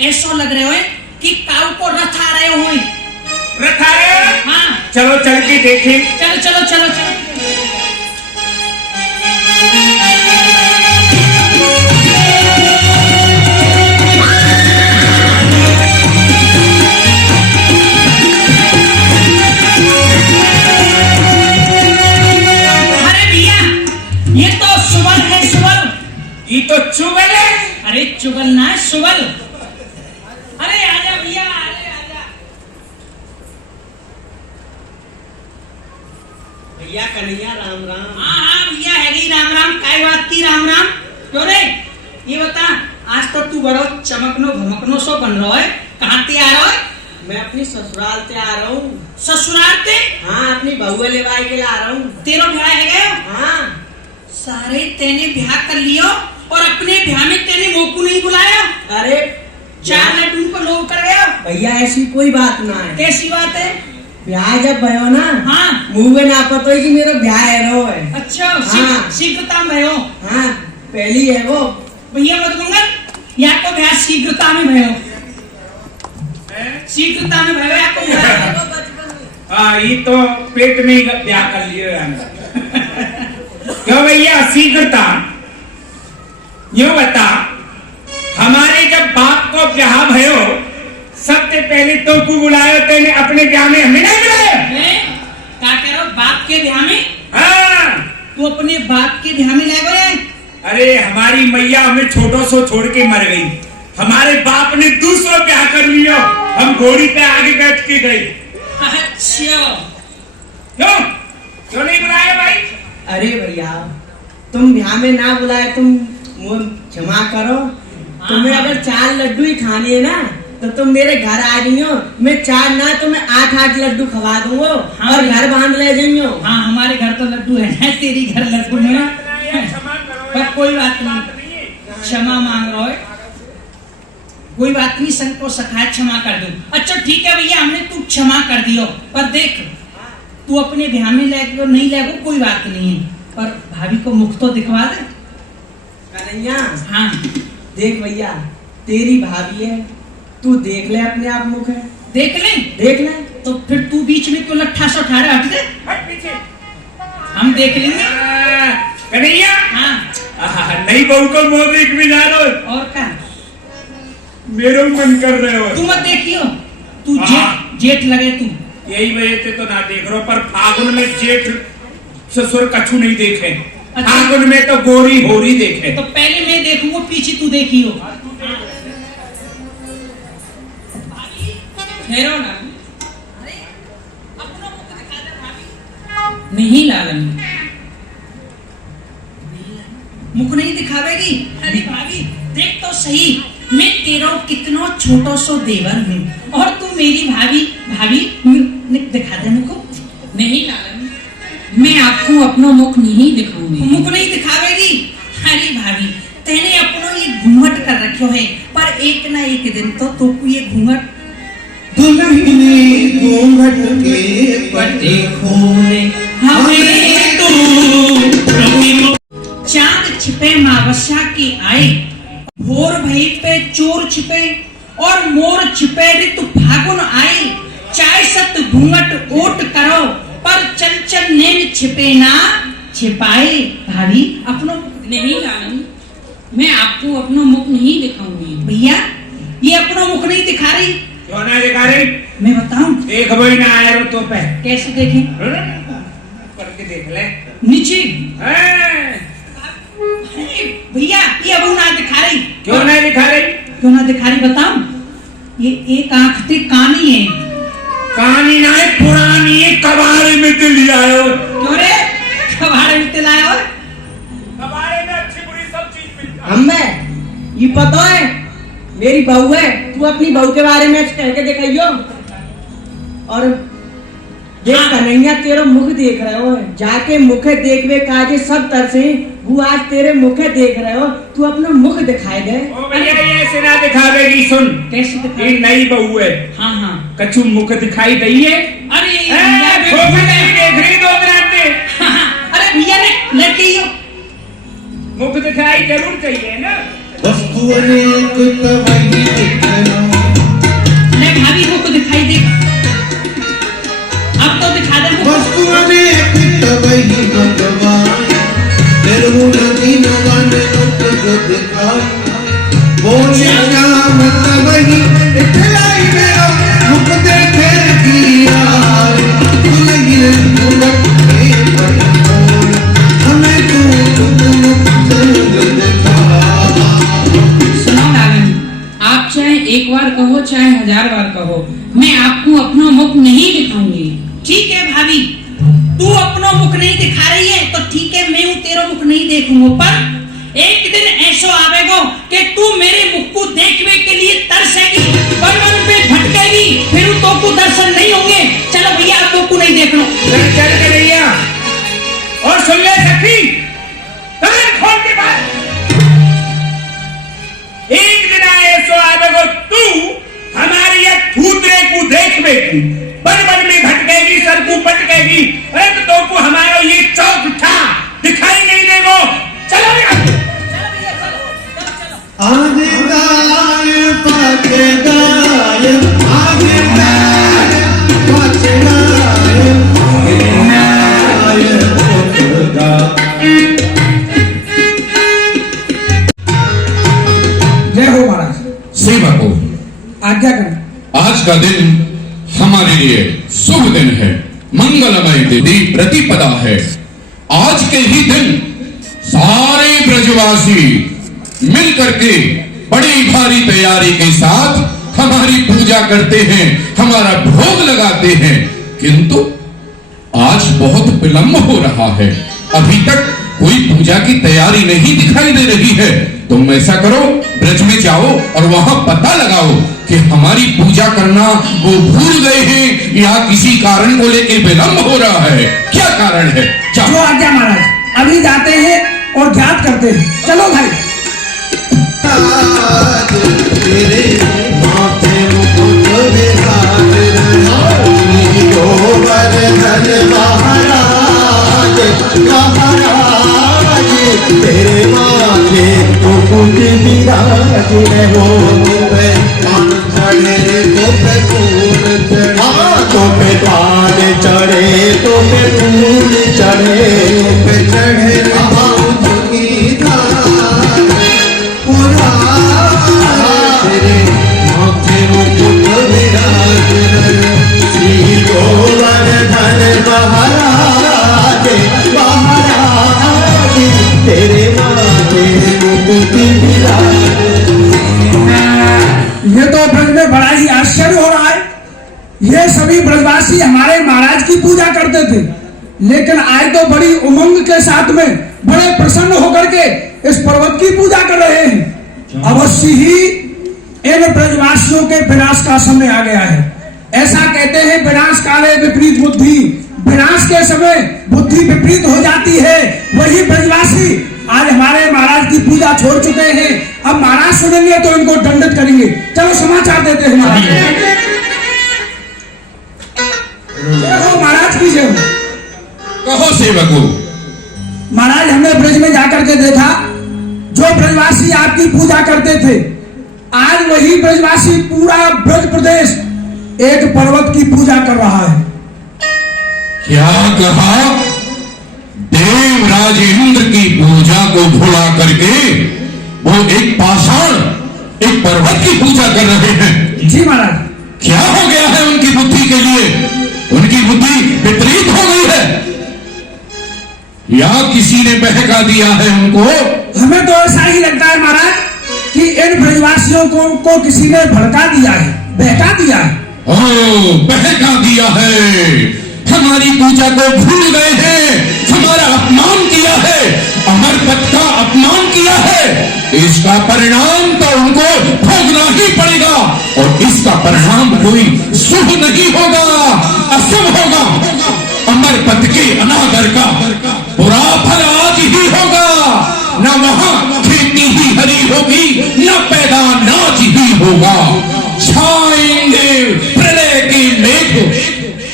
ऐसा लग रहे हो कि काऊ को रथ आ रहे हो। रथ आ रहे हो? हाँ चलो चल के देखें। चलो चलो चलो चलो। अरे भैया ये तो सुबल है, सुबल। ये तो चुगल है। अरे चुगल ना है, सुबल। अरे आजा भैया, आजा आजा। भैया कन्हैया राम राम। हाँ हाँ भैया हैरी राम राम। काय बात की राम राम? क्यों रे? ये बता, आज तो तू बड़ो चमकनो भमकनो सो बन रहा है। कहाँ ते आ रहा है? मैं अपनी ससुराल से आ रहा हूँ। ससुराल ते? हाँ अपनी बहुआ लेवाई के लिए आ रहा हूँ। तेरो ब्याह है गया? हाँ सारे तेने ब्याह कर लियो और अपने ब्याह में तेने मोकू नहीं बुलाया। अरे 4 लड्डू को लोग कर गया। भैया ऐसी कोई बात ना है। कैसी बात है? ब्याह जब भयो ना, हाँ मुँह में ना पतो कि मेरा ब्याह है रो है। अच्छा हाँ। शीघ्रता में भयो। हाँ पहली है वो। भैया मत मंगल या को ब्याह शीघ्रता में भयो। शीघ्रता में भयो या को ब्याह। हाँ ये तो पेट में ही ब्याह कर लियो यार। क्यों भैया शीघ्रता? यूं बता, हमारे जब बाप को ब्याह भयो सबसे पहले तो तू बुलायो, तेने अपने ब्याह में हमें नहीं बुलाया। क्या कह रहा हो? बाप के ब्याह में? हाँ तू अपने बाप के ब्याह में ले गए? अरे हमारी मैया हमें छोटो सो छोड़ के मर गई, हमारे बाप ने दूसरा ब्याह कर लिया, हम घोड़ी पे आगे बैठ के गए। अच्छा क्यों क्यों नहीं बुलाया भाई? अरे भैया तुम ब्याह में ना बुलाए, तुम क्षमा करो। तुम्हें अगर 4 लड्डू ही खाने है ना तो तुम मेरे घर आ जाइयो। मैं 4 ना तुम्हें 8-8 लड्डू खवा दूंगा। हाँ, और घर बांध ले जाइयो। हाँ हमारे घर तो लड्डू है, तेरी घर लड्डू है। क्षमा करो पर कोई बात नहीं, क्षमा मांग रहा है, कोई बात नहीं। संग को सखाए क्षमा कर दूं। अच्छा ठीक है भैया, हमने तू क्षमा कर दियो। पर देख, तू अपने ब्याह में ले गयो नहीं ले गयो कोई बात नहीं है, पर भाभी को मुख तो दिखवा दे। कन्हैया हाँ देख भैया, तेरी भाभी है, तू देख ले अपने आप मुख है। देख ले। देख ले। तो फिर तू बीच में क्यों लट्ठा सा उठा रहा? हट दे, हट पीछे। हम देख लेंगे। कन्हैया हाँ नहीं बहू को मुंह देख भी जा रहे हो। और क्या? मेरा मन कर रहे हो। तू मत देखियो, तू हाँ। जेठ लगे तू। यही वजह से तो ना देख रहा हूं, पर फागुन में जेठ ससुर कछु नहीं देखे। अच्छा। फागुन में तो गोरी होरी देखे। तो पहले मैं देखूंगा, पीछे तू देखियो। ठहरो ना। अरे अपना मुख दिखा दे भाभी। नहीं लालन, मुख नहीं दिखावेगी? अरे भाभी देख तो सही, मैं तेरा कितना छोटो सो देवर हूँ और तू मेरी भाभी। भाभी दिखा दे मुख। नहीं लालन, मैं आपको अपना मुख नहीं दिखाऊंगी। मुख नहीं दिखावेगी? अरे भाभी तेने अपनो ये घूंघट कर रखो है, पर एक ना एक दिन तो ये घूंघट घूंघट के पट्टे खोले हमें तो चांद छिपे मावस्या की आए, भोर भई पे चोर छिपे और मोर छिपे ऋतु फागुन आई। चाय सत घूंघट ओट करो पर चंचल नैन छिपे ना छिपाए। भाभी अपनो नहीं लालन, मैं आपको अपना मुख नहीं दिखाऊंगी। भैया ये अपना मुख नहीं दिखा रही। क्यों ना दिखा रही? मैं बताऊं? एक भाई ना आया रो तो पे कैसे देखें? करके देख ले नीचे। हैं? भैया ये अब ना दिखा रही। क्यों ना दिखा रही? क्यों ना दिखा रही बताऊं? ये एक आंख ते कानी है। कहानी ना है, पुरानी है, कबाड़े में ते लिया है। क्यों रे? कबाड़े में ते लाया हो? कबाड़े में अच्छी बुरी सब चीज मिलती है। हमें ये पता है मेरी बहू है, तू अपनी बहू के बारे में कह के दिखाइयो। और देख कन्हैया तेरा मुख देख रहे हो, जाके मुखे देखवे काजे सब तरसे वो आज तेरे मुखे देख रहे हो, तू अपना मुख दिखाई दे। ओ भैया ये ऐसे ना दिखावेगी, सुन। कैसे दिखाई? ये नई बहू है। हाँ हाँ। कछु मुख दिखाई दई है? अरे खोपड़ी नहीं देख रही दो मिनट में। अरे भैया ने लड़की हो। मुख दिखाई जरूर चाहिए ना। वस्तु अनेक तवही दिखना आप चाहे एक बार कहो चाहे 1000 बार कहो, मैं आपको अपना मुख नहीं दिखाऊंगी। ठीक है भाभी, तू अपना मुख नहीं दिखा रही है तो ठीक है, मैं तेरा मुख नहीं देखूंगा, पर एक दिन ऐसा आवेगा कि तू मेरे मुख को देखने के लिए तरसेगी, वन पे भटकेगी, फिर तो को दर्शन नहीं होंगे। चलो भैया, आप मुख को नहीं देख लो। चल के भैया, और सुन ले सखी, कान खोल के बात। एक दिन ऐसा आवेगा तू हमारी ये थूतरे को देखने की, बन में भटकेगी, सर को पटकेगी, तो को हमारा ये चौक था दिखाई नहीं देगा। चलो आगे गाय पाछे गाय, आगे गाय पाछे गाय, आगे गाय जय हो महाराज। सेवकों, आज्ञा करें। आज का दिन हमारे लिए शुभ दिन है, मंगलमय तिथि प्रतिपदा है। आज के ही दिन सारे ब्रजवासी मिलकर के बड़ी भारी तैयारी के साथ हमारी पूजा करते हैं, हमारा भोग लगाते हैं, किंतु आज बहुत विलंब हो रहा है, अभी तक कोई पूजा की तैयारी नहीं दिखाई दे रही है। तुम ऐसा करो, ब्रज में जाओ और वहां पता लगाओ कि हमारी पूजा करना वो भूल गए हैं या किसी कारण को लेकर विलंब हो रहा है। क्या कारण है? जो जाओ। आज्ञा महाराज, अभी जाते हैं और ज्ञात करते हैं। चलो भाई। तेरे माथे मुकुट विराज रही, गोवर्धन महाराज महाराज, तेरे माथे मुकुट विराज रहो, पे पान चढ़े तो पे फूल चढ़ा, तो पे पान चढ़े तो पे फूल चढ़े, पे चढ़े राम की धार, तेरे माथे मुकुट विराज श्री गोवर्धन महाराज महाराज, तेरे माथे मुकुट विराज। ये तो ब्रज में बड़ा ही आश्चर्य हो रहा है। ये सभी ब्रजवासी हमारे महाराज की पूजा करते थे, लेकिन आज तो बड़ी उमंग के साथ में बड़े प्रसन्न होकर के इस पर्वत की पूजा कर रहे हैं। अवश्य ही इन ब्रजवासियों के विनाश का समय आ गया है। ऐसा कहते हैं, विनाश काले विपरीत बुद्धि, विनाश के समय बुद्धि विपरीत हो जाती है। वही ब्रजवासी आज हमारे महाराज की पूजा छोड़ चुके हैं। अब महाराज सुनेंगे तो इनको दंडित करेंगे। चलो समाचार देते हैं महाराज। जय हो महाराज की जय। कहो सेवकों। महाराज, हमने ब्रज में जाकर के देखा, जो ब्रजवासी आपकी पूजा करते थे, आज वही ब्रजवासी पूरा ब्रज प्रदेश एक पर्वत की पूजा कर रहा है। क्या कहा? देवराज इंद्र की पूजा को भुला करके वो एक पाषाण, एक पर्वत की पूजा कर रहे हैं। जी महाराज। क्या हो गया है उनकी बुद्धि के लिए? उनकी बुद्धि विपरीत हो गई है या किसी ने बहका दिया है उनको? हमें तो ऐसा ही लगता है महाराज कि इन ब्रजवासियों को किसी ने भड़का दिया है, बहका दिया है। ओ, बहका दिया है। हमारी पूजा को भूल गए हैं, हमारा अपमान किया है, अमर पद का अपमान किया है। इसका परिणाम तो उनको भोगना ही पड़ेगा और इसका परिणाम कोई शुभ नहीं होगा, अशुभ होगा। अमर पद के अनादर का बुरा फल आज ही होगा। न वहां खेती ही हरी होगी, न पैदा नाज ही होगा। छाएंगे प्रलय के मेघ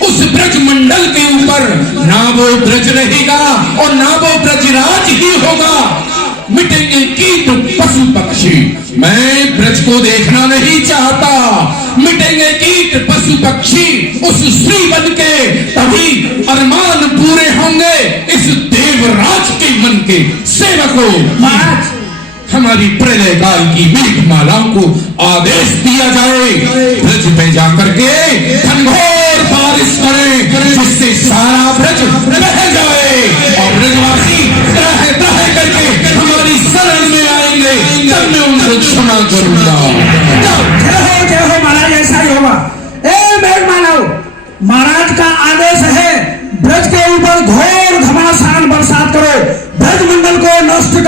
उस ब्रज मंडल के ऊपर, ना वो ब्रज रहेगा और ना वो ब्रजराज ही होगा। मिटेंगे कीट पशु पक्षी। मैं ब्रज को देखना नहीं चाहता। मिटेंगे कीट पशु पक्षी उस श्री बन के, तभी अरमान पूरे होंगे इस देवराज के मन के। सेवकों, महाराज, हमारी प्रलय काल की मेघमालाओं को आदेश दिया जाए, ब्रज में जाकर के घनघोर बारिश करें, जिससे सारा ब्रज बह जाए और ब्रजवासी त्राह त्राह करके हमारी शरण में आएंगे, तब मैं उनको क्षमा करूंगा।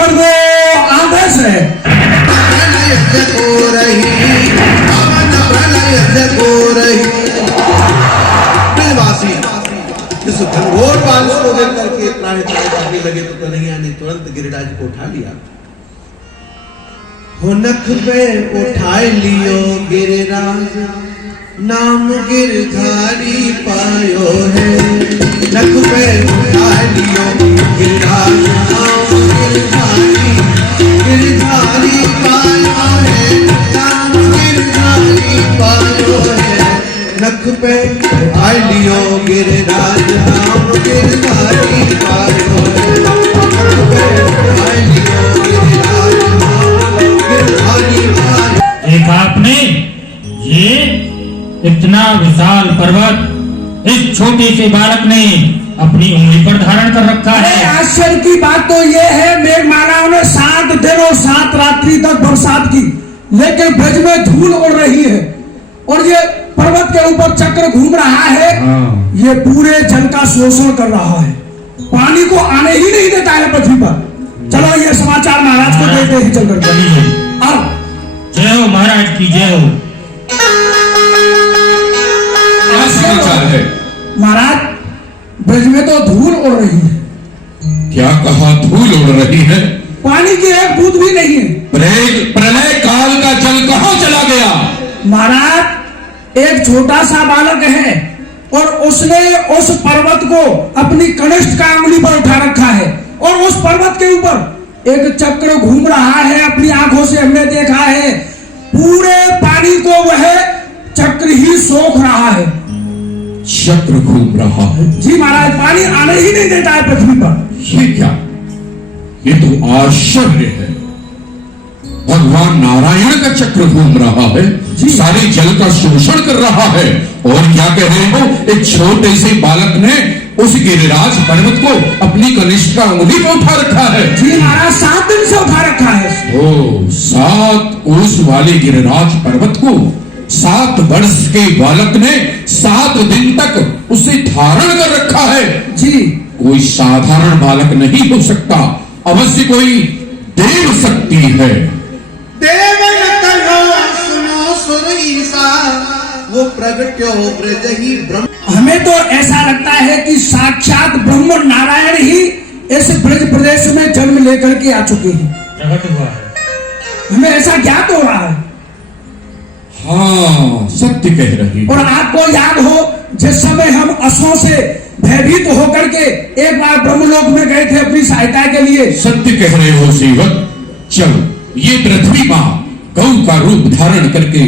कर दो आदेश है। प्रलय को रही पवन प्रलय को रही। ब्रजवासी इस घनघोर बारिश को देख करके त्राहि त्राहि करने लगे तो कन्हैया ने तुरंत गिरिराज को उठा लिया। हो नख पे उठाए लियो गिरिराज नाम गिरधारी पायो है। नख पे उठाए लियो गिरिराज नाम गिरधारी गिरधारी पायो है। नाम गिरधारी पायो है। नख पे उठाए लियो गिरिराज नाम गिरधारी पायो है। नख पे उठाए लियो गिरिराज नाम गिरधारी पायो। देखा आपने, ये इतना विशाल पर्वत इस छोटे से बालक ने अपनी उंगली पर धारण कर रखा अरे है। आश्चर्य की बात तो ये है, मेघमालाओं ने 7 दिन और 7 रात्रि तक बरसात की, लेकिन ब्रज में धूल उड़ रही है और ये पर्वत के ऊपर चक्र घूम रहा है। ये पूरे जल का शोषण कर रहा है, पानी को आने ही नहीं देता है पृथ्वी पर। चलो ये समाचार महाराज को देते ही चल कर। अब जय हो महाराज की जय हो। क्या समाचार है महाराज? ब्रज में तो धूल उड़ रही है। क्या कहा? धूल उड़ रही है? पानी की एक बूंद भी नहीं है। प्रलय काल का जल कहां चला गया? महाराज एक छोटा सा बालक है और उसने उस पर्वत को अपनी कनिष्ठ का अंगुली पर उठा रखा है और उस पर्वत के ऊपर एक चक्र घूम रहा है। अपनी आंखों से हमने देखा है, पूरे पानी को वह चक्र ही सोख रहा है। चक्र घूम रहा है? जी महाराज, पानी आने ही नहीं देता है पृथ्वी पर। ये क्या? ये तो आश्चर्य है। भगवान नारायण का चक्र घूम रहा है, सारे जल का शोषण कर रहा है। और क्या कह रहे हो? एक छोटे से बालक ने उस गिरिराज पर्वत को अपनी कनिष्ठ का उंगली पर उठा रखा है। जी महाराज, 7 दिन से उठा रखा है। ओ 7 उस वाले गिरिराज पर्वत को 7 वर्ष के बालक ने 7 दिन तक उसे धारण कर रखा है। जी, कोई साधारण बालक नहीं हो सकता, अवश्य कोई देव शक्ति है। देवन कहो सुनो सुरीसा वो प्रगट्यो ब्रज ही ब्रह्म। हमें तो ऐसा लगता है कि साक्षात ब्रह्म नारायण ही इस ब्रज प्रदेश में जन्म लेकर के आ चुके हैं। प्रकट हुआ है। हमें ऐसा ज्ञात हो रहा है। हाँ, सत्य कह रही और आपको याद हो, जिस समय हम असुरों से भयभीत होकर के एक बार ब्रह्मलोक में गए थे अपनी सहायता के लिए। सत्य कह रहे हो सेवक। चलो, ये पृथ्वी मां गौ का रूप धारण करके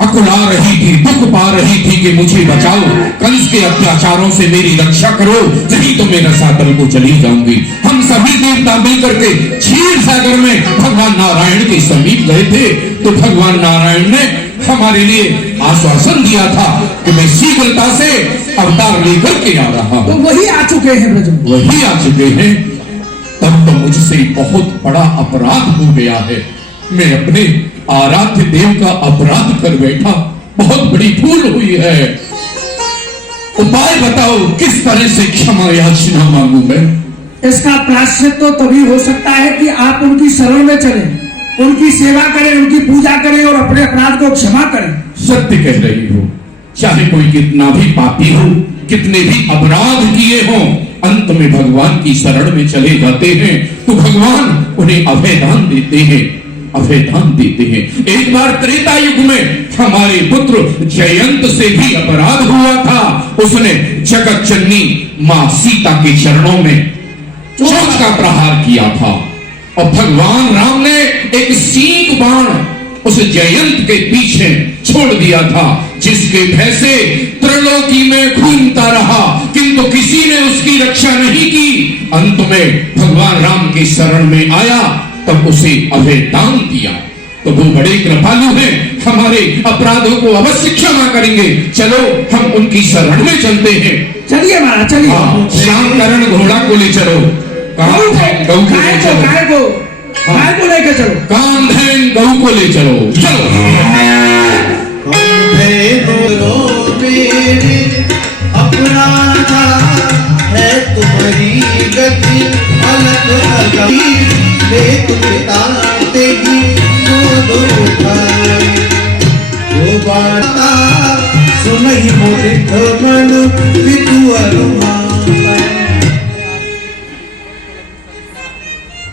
अकुला रही थी, दुख पा रही थी कि मुझे बचाओ, कंस के अत्याचारों से मेरी रक्षा करो, नहीं तो मैं रसातल को चली जाऊंगी। हम सभी देवता मिलकर के क्षीर सागर में भगवान नारायण के समीप गए थे, तो भगवान नारायण ने हमारे लिए आश्वासन दिया था कि मैं शीघ्रता से अवतार लेकर के आ रहा हूं। तो वही आ चुके हैं ब्रज में। वही आ चुके हैं। तब तो मुझसे बहुत बड़ा अपराध हो गया है। मैं अपने आराध्य देव का अपराध कर बैठा, बहुत बड़ी भूल हुई है। उपाय बताओ, किस तरह से क्षमा याचना मांगू मैं? इसका प्रायश्चित तो तभी हो सकता है कि आप उनकी शरण में चलें, उनकी सेवा करें, उनकी पूजा करें और अपने अपराध को क्षमा करें। सत्य कह रही हो। चाहे कोई कितना भी पापी हो, कितने भी अपराध किए हों, अंत में भगवान की शरण में चले जाते हैं तो भगवान उन्हें अभयदान देते हैं, अभयदान देते हैं। एक बार त्रेता युग में हमारे पुत्र जयंत से भी अपराध हुआ था। उसने जगत जननी मां सीता के चरणों में चोट का प्रहार किया था और भगवान राम ने एक सींग बाण उस जयंत के पीछे छोड़ दिया था, जिसके भय से त्रिलोकी में घूमता रहा, किंतु किसी ने उसकी रक्षा नहीं की। अंत में भगवान राम के शरण में आया, तब उसे अभयदान दिया। तो वो बड़े कृपालु हैं, हमारे अपराधों को अवश्य क्षमा करेंगे। चलो हम उनकी शरण में चलते हैं। चलिए महाराज, चलिए। हाँ, श्यामकरण घोड़ा को ले चलो, गाय को लेकर चलो, कामधेन गऊ को ले चलो। चलो मेरे अपराधा है तुम्हारी गति अलग अलग। नहीं मोदित मन विदु अनुमान।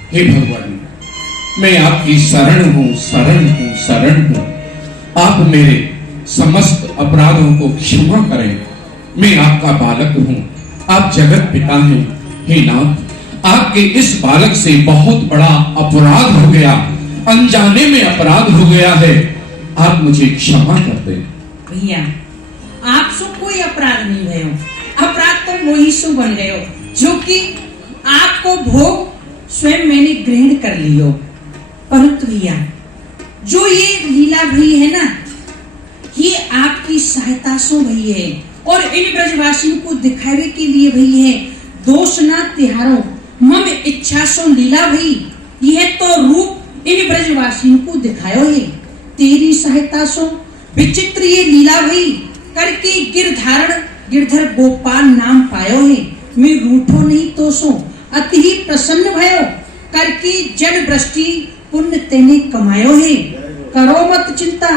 हे भगवान, मैं आपकी शरण हूं, शरण हूं, शरण हूं। आप मेरे समस्त अपराधों को क्षमा करें। मैं आपका बालक हूं, आप जगत पिता हैं। हे नाथ, आपके इस बालक से बहुत बड़ा अपराध हो गया, अनजाने में अपराध हो गया है, आप मुझे क्षमा कर दें। भैया, आपसे कोई अपराध नहीं भयो, अपराध तो मोही सो बन गयो, जो कि आपको भोग स्वयं मैंने ग्रहण कर लियो। परंतु भैया, जो ये लीला भई है ना, ये आपकी सहायता से भई है और इन ब्रजवासियों को दिखावे के लिए भई है। दोष ना तिहारो मम इच्छा सो लीला भई, यह तो रूप इन ब्रजवासियों को दिखायो है। तेरी सहायता से विचित्र ये लीला भई, करके गिरधर गोपाल नाम पायो है। मैं रूठो नहीं तो सो अति ही प्रसन्न भयो, करके जल वृष्टि पुण्य तेने कमायो है। करो मत चिंता,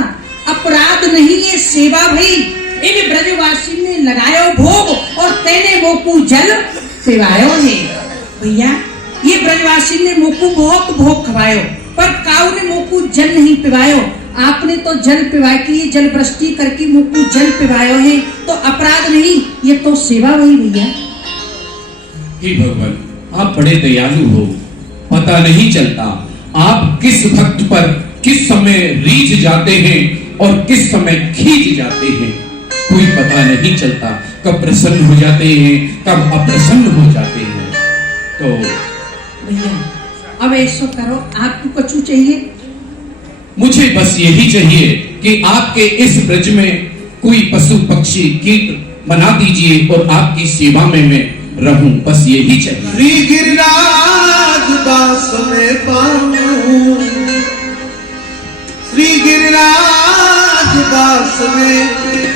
अपराध नहीं ये सेवा भई, इन ब्रजवासी ने लगायो भोग और तेने मोकू जल पिवायो है। भैया, ये ब्रजवासी ने मोकू बहुत भोग खवायो, पर काऊ ने मोकू जल नहीं पिवायो। आपने तो जल पिवा के ये जल वृष्टि करके मोकू जल पिवायो है, तो अपराध नहीं, ये तो सेवा भई भैया। हे भगवान, आप बड़े दयालु हो। पता नहीं चलता आप किस भक्त पर किस समय रीझ जाते हैं और किस समय खींच जाते हैं। कोई पता नहीं चलता, कब प्रसन्न हो जाते हैं, कब अप्रसन्न हो जाते हैं। तो भैया, अब ऐसा करो, आपको कछु चाहिए? मुझे बस यही चाहिए कि आपके इस ब्रज में कोई पशु पक्षी कीट बना दीजिए और आपकी सेवा में मैं रहूं, बस यही चाहिए। श्री गिरिराज दास में पाऊं, श्री गिरिराज दास में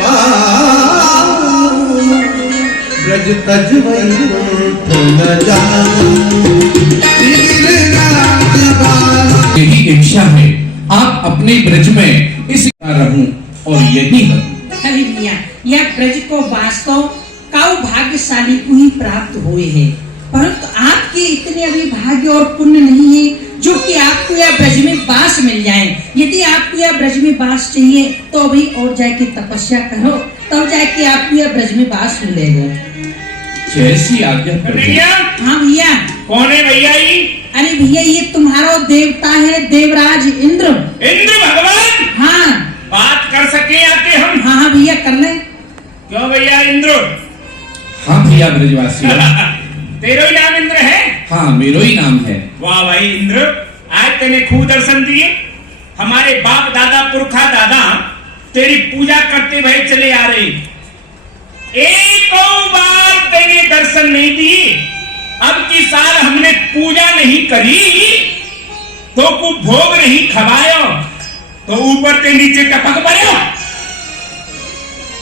पाऊं, ब्रज तज वैकुंठ न जाऊं। श्री गिरिराज दास, यही इच्छा है, आप अपने ब्रज में इस रहूं और यही रहूं। अरे भैया, यह ब्रज को वास्तव काऊ भाग्यशाली को ही प्राप्त हुए हैं, परंतु आपके इतने अभी भाग्य और पुण्य नहीं है जो कि आपको यह ब्रज में वास मिल जाए। यदि आपको यह ब्रज में वास चाहिए तो अभी और जाके तपस्या करो, तब जाके आपको यह ब्रज में वास मिलेगा। जैसी आज्ञा प्रभु। हाँ भैया। कौन है भैया ये? अरे भैया, ये तुम्हारा देवता है देवराज इंद्र। इंद्र भगवान? हाँ। बात कर सके आके हम? हाँ हाँ भैया, कर ले। क्यों भैया इंद्र? हाँ भैया ब्रजवासी। तेरा ही नाम इंद्र है? हाँ, मेरा ही नाम है। वाह भाई इंद्र, आज तेने खूब दर्शन दिए। हमारे बाप दादा पुरखा दादा तेरी पूजा करते हुए चले आ रहे, एक बार तेने दर्शन नहीं दिए। अब की साल हमने पूजा नहीं करी तो को भोग नहीं खवायो तो ऊपर ते नीचे टपक पड़ो।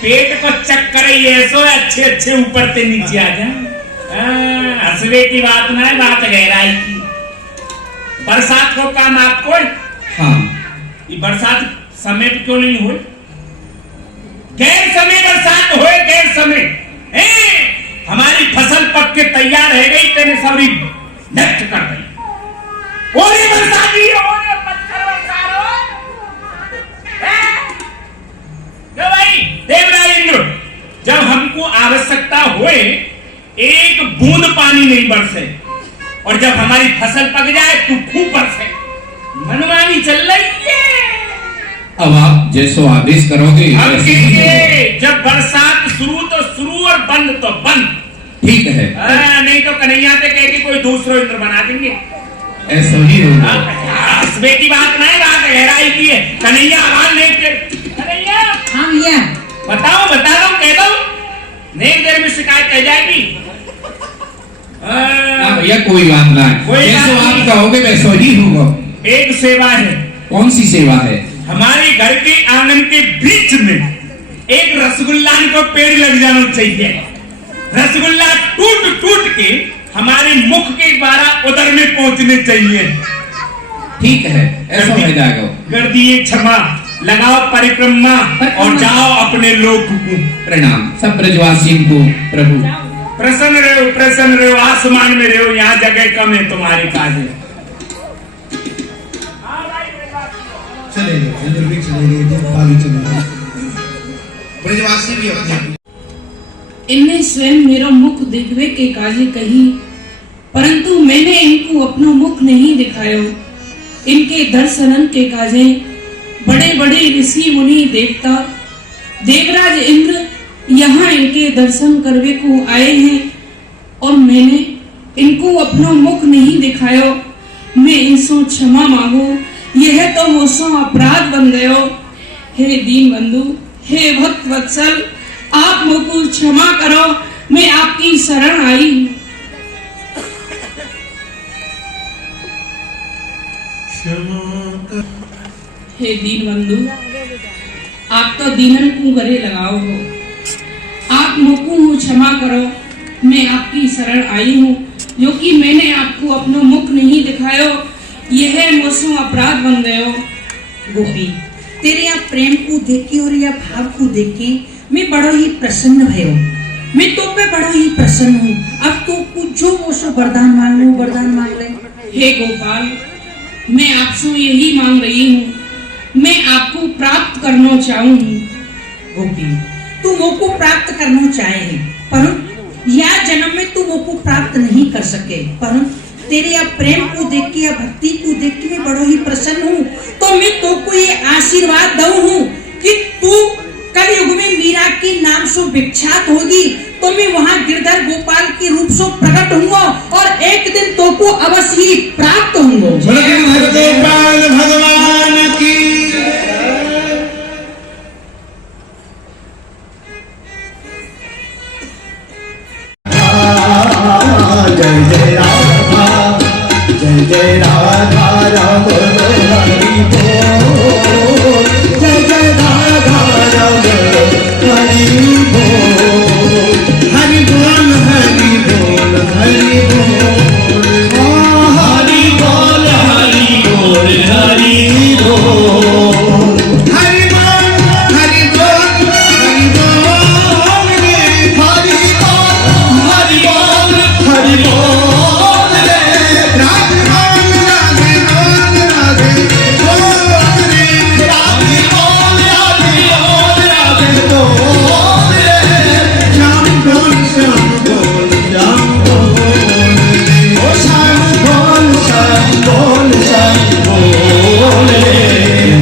पेट को चक्कर ही ऐसो अच्छे अच्छे ऊपर ते नीचे आ जा। हंसवे की बात ना है, बात गहराई की। बरसात को काम आपको? हाँ। ये बरसात समय पे क्यों नहीं हुई? गैर समय बरसात होए, गैर समय हमारी फसल पक के तैयार रह गई, तेने सबरी नष्ट कर दी। ओरे बरसाती, ओरे पत्थर बरसारो। जो भाई देवराज इंद्र, जब हमको आवश्यकता होए एक बूंद पानी नहीं बरसे, और जब हमारी फसल पक जाए तो खूब बरसे। मनमानी चल रही है। अब आप जैसो आदेश करोगे। हम कहेंगे जब बरसात शुरू तो शुरू और बंद तो बंद। ठीक है। नहीं तो कन्हैया से कह के कोई दूसरा इंद्र बना देंगे। ऐसा ही होगा। हंसने की बात नहीं, बात गहराई की है। कन्हैया आवाज नहीं के कन्हैया। हाँ भैया। बताओ बता दो, कह दो, नहीं देर में शिकायत कह जाएगी। भैया कोई बात ना है, जैसो आप कहोगे वैसा ही होगा। एक सेवा है। कौन सी सेवा है? हमारे घर के आंगन के बीच में एक रसगुल्ला को पेड़ लग जाना चाहिए। रसगुल्ला टूट टूट के हमारे मुख के द्वारा उदर में पहुंचने चाहिए। ठीक है, ऐसा हो जाएगा। कर दिए क्षमा। लगाओ परिक्रमा और जाओ अपने लोक को। प्रणाम सब ब्रजवासियों को प्रभु। प्रसन्न रहो, आसमान में रहो, यहाँ जगह कम है तुम्हारे काज है। चले गए इंद्र भी चले गए, आगे चले गए, ब्रजवासी भी अपने इनने स्वयं मेरा मुख देखवे के काजे कही, परंतु मैंने इनको अपना मुख नहीं दिखायो। इनके दर्शनन के काजे बड़े बड़े ऋषि मुनि देवता देवराज इंद्र यहाँ इनके दर्शन करवे को आए हैं, और मैंने इनको अपना मुख नहीं दिखायो। मैं इनसे क्षमा मांगू, यह तो मुझसे अपराध बन गयो। हे दीन बंधु, हे भक्त वत्सल, आप मुझको क्षमा करो, मैं आपकी शरण आई हूँ। हे दीन बंधु, आप तो दीनन को गले लगाओ हो, आप मुझको क्षमा करो, मैं आपकी शरण आई हूँ, क्योंकि मैंने आपको अपना मुख नहीं दिखायो, यह मुझसे अपराध बन गयो। गोपी, तेरे आप प्रेम को देख के और यह भाव को देख के मैं बड़ा ही प्रसन्न भयो। मैं तो पे बड़ा ही प्रसन्न हूँ। अब तो कुछ जो मुझसे वरदान मांग लो, वरदान मांग ले। हे गोपाल, मैं आपसे यही मांग रही हूँ, मैं आपको प्राप्त करना चाहूंगी। गोपी, तू मुझको प्राप्त करना चाहे है, परंतु यह जन्म में तू मुझको प्राप्त नहीं कर सके, परंतु तेरे या प्रेम को देख के या भक्ति को देख के मैं बड़ा ही प्रसन्न हूँ। तो मैं तो को ये आशीर्वाद दऊ हूँ कि तू कल युग में मीरा के नाम से विख्यात होगी, तो मैं वहाँ गिरधर गोपाल के रूप से प्रकट हूँ और एक दिन तो को अवश्य ही प्राप्त होंगे। गोपाल भगवान की जय जय राधा, जय जय राधा राम हरि बोल, जय जय राधा राम हरि बोल, हरि बोल हरि बोल हरि बोल, हरि बोल हरि बोल हरि बोल, हरि बोल हरि बोल हरि बोल, हरि बोल हरि बोल रे, राधे बोल राधे बोल राधे बोल रे, राधे बोल राधे बोल राधे बोल रे, श्याम बोल श्याम बोल श्याम बोल रे, ओ श्याम बोल श्याम बोल श्याम बोल रे,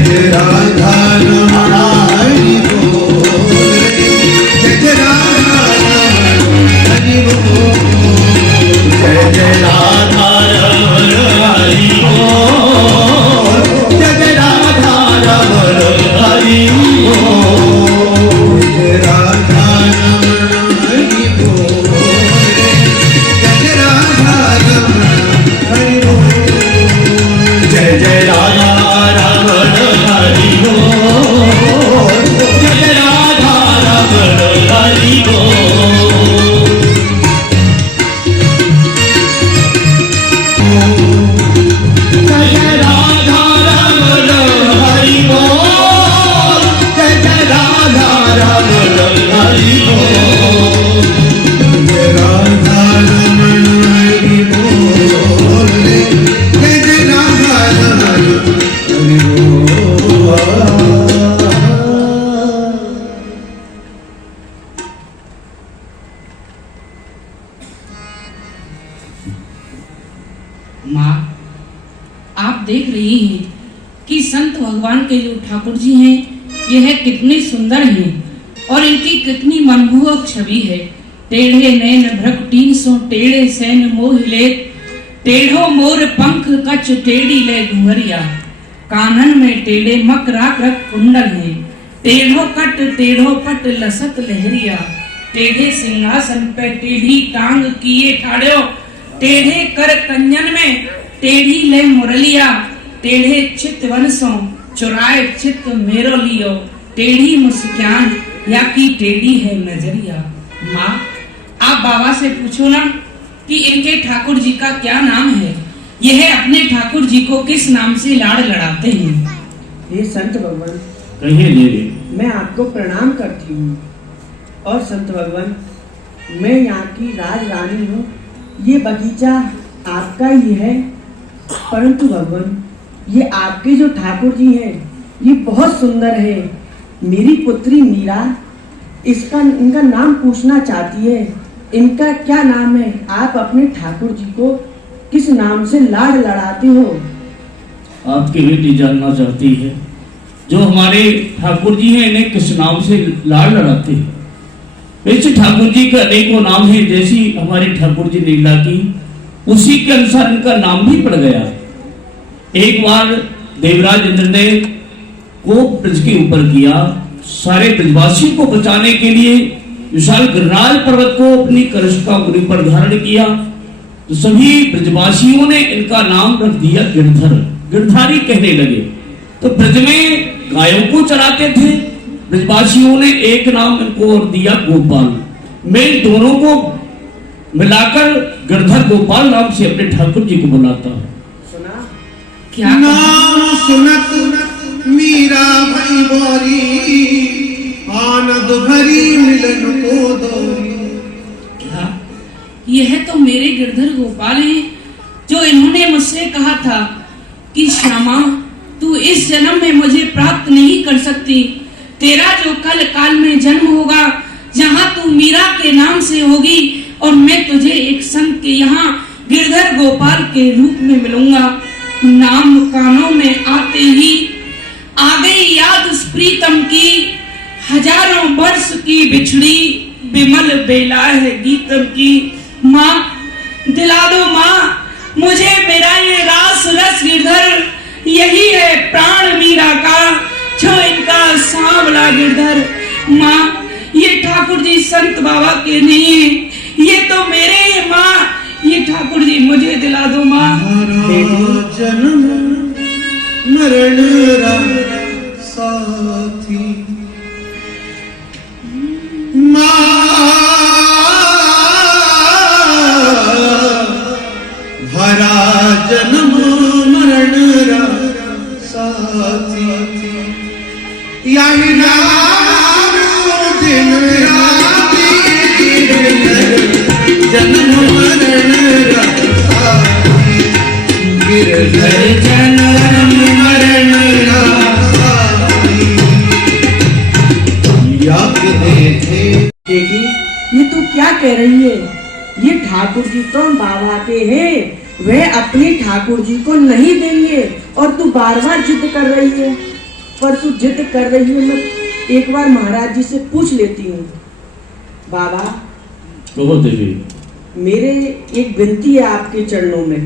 जय राधा रमण हरि बोल रे, जय राधा रमण हरि बोल, जय जय राधा रमण हरि बोल, जय जय राधा रमण हरि बोल, जय राधा रमण हरि बोल, जय जय राधा रमण हरि बोल, जय जय राधा रमण हरि बोल, जय जय राधा रमण हरि बोल, जय जय राधा रमण हरि बोल, जय जय राधा रमण हरि बोल, जय राधा रमण हरि बोल रे, जय जय राधा रमण हरि बोल। माँ, आप देख रही हैं कि संत भगवान के जो ठाकुर जी हैं, यह कितने सुंदर हैं और इनकी कितनी मनमोहक छवि है। टेढ़े नैन भ्रकुटीन सो टेढ़े सैन मोह ले, टेढ़ो मोर पंख कच टेढ़ी ले घुंघरिया, कानन में टेढ़े मकराक रख कुंडल है, टेढ़ो कट टेढ़ो पट लसत लहरिया, टेढ़े सिंहासन पे टेढ़ी टांग किए ठाड़ो, टेढ़े कर कंजन में टेढ़ी ले मुरलिया, टेढ़े चित वनसों चुराए चित मेरो लियो, टेढ़ी मुस्कान या की टेढ़ी है नजरिया। माँ, आप बाबा से पूछो ना कि इनके ठाकुर जी का क्या नाम है, यह अपने ठाकुर जी को किस नाम से लाड़ लड़ाते हैं। हे संत भगवान, कहिए देवी। मैं आपको प्रणाम करती हूँ। और संत भगवान, मैं यहाँ की राज रानी हूँ। ये बगीचा आपका ही है, परंतु भगवान ये आपके जो ठाकुर जी हैं ये बहुत सुंदर है। मेरी पुत्री मीरा इनका नाम पूछना चाहती है। इनका क्या नाम है? आप अपने ठाकुर जी को किस नाम से लाड लड़ाते हो? आपकी बेटी जानना चाहती है जो हमारे ठाकुर जी हैं इन्हें किस नाम से लाड लड़ाते हैं। वैसे ठाकुर जी के अनेकों नाम हैं, जैसी हमारे ठाकुर जी लीला की उसी के अनुसार इनका नाम भी पड़ गया। एक बार देवराज इंद्र ने कोप ब्रज के ऊपर किया, सारे ब्रजवासियों को बचाने के लिए विशाल गिरिराज पर्वत को अपनी कलश मुनि पर धारण किया, तो सभी ब्रजवासियों ने इनका नाम रख दिया गिरधर, गिरधारी कहने लगे। तो ब्रज में गायों को चराते थे, ब्रजवासियों ने एक नाम इनको और दिया गोपाल। मैं दोनों को मिलाकर गिरधर गोपाल नाम से अपने ठाकुर जी को बुलाता हूँ। सुना क्या नाम सुनत मीरा भई बोरी, आनंद भरी मिलन को दोरी। क्या यह तो मेरे गिरधर गोपाल हैं जो इन्होंने मुझसे कहा था कि श्यामा तू इस जन्म में मुझे प्राप्त नहीं कर सकती। तेरा जो कल काल में जन्म होगा, जहाँ तू मीरा के नाम से होगी और मैं तुझे एक संत के यहाँ गिरधर गोपाल के रूप में मिलूंगा। नाम कानों में आते ही आ गई याद उस प्रीतम की, हजारों वर्ष की बिछड़ी बिमल बेला है गीतम की। माँ दिला दो माँ मुझे मेरा ये रास रस गिरधर, यही है प्राण मीरा का जो इनका सांवला गिरधर। माँ ये ठाकुर जी संत बाबा के नहीं है, ये तो मेरे हैं माँ, ये ठाकुर जी मुझे दिला दो माँ। जन्म मरण साथी माँ, भरा जन्म मरण साथी, यही नाम दिन राति जन्म मरण साथी, गिरधर जन्म मरण साथी, याद देखे। बेटी ये तू क्या कह रही है? ये ठाकुर जी तो बाबा के हैं, वह अपने ठाकुर जी को नहीं देंगे और तू बार बार जिद कर रही है। पर तू जिद कर रही है, मैं एक बार महाराज जी से पूछ लेती हूँ। बाबा कहो देवी। मेरे एक विनती है आपके चरणों में,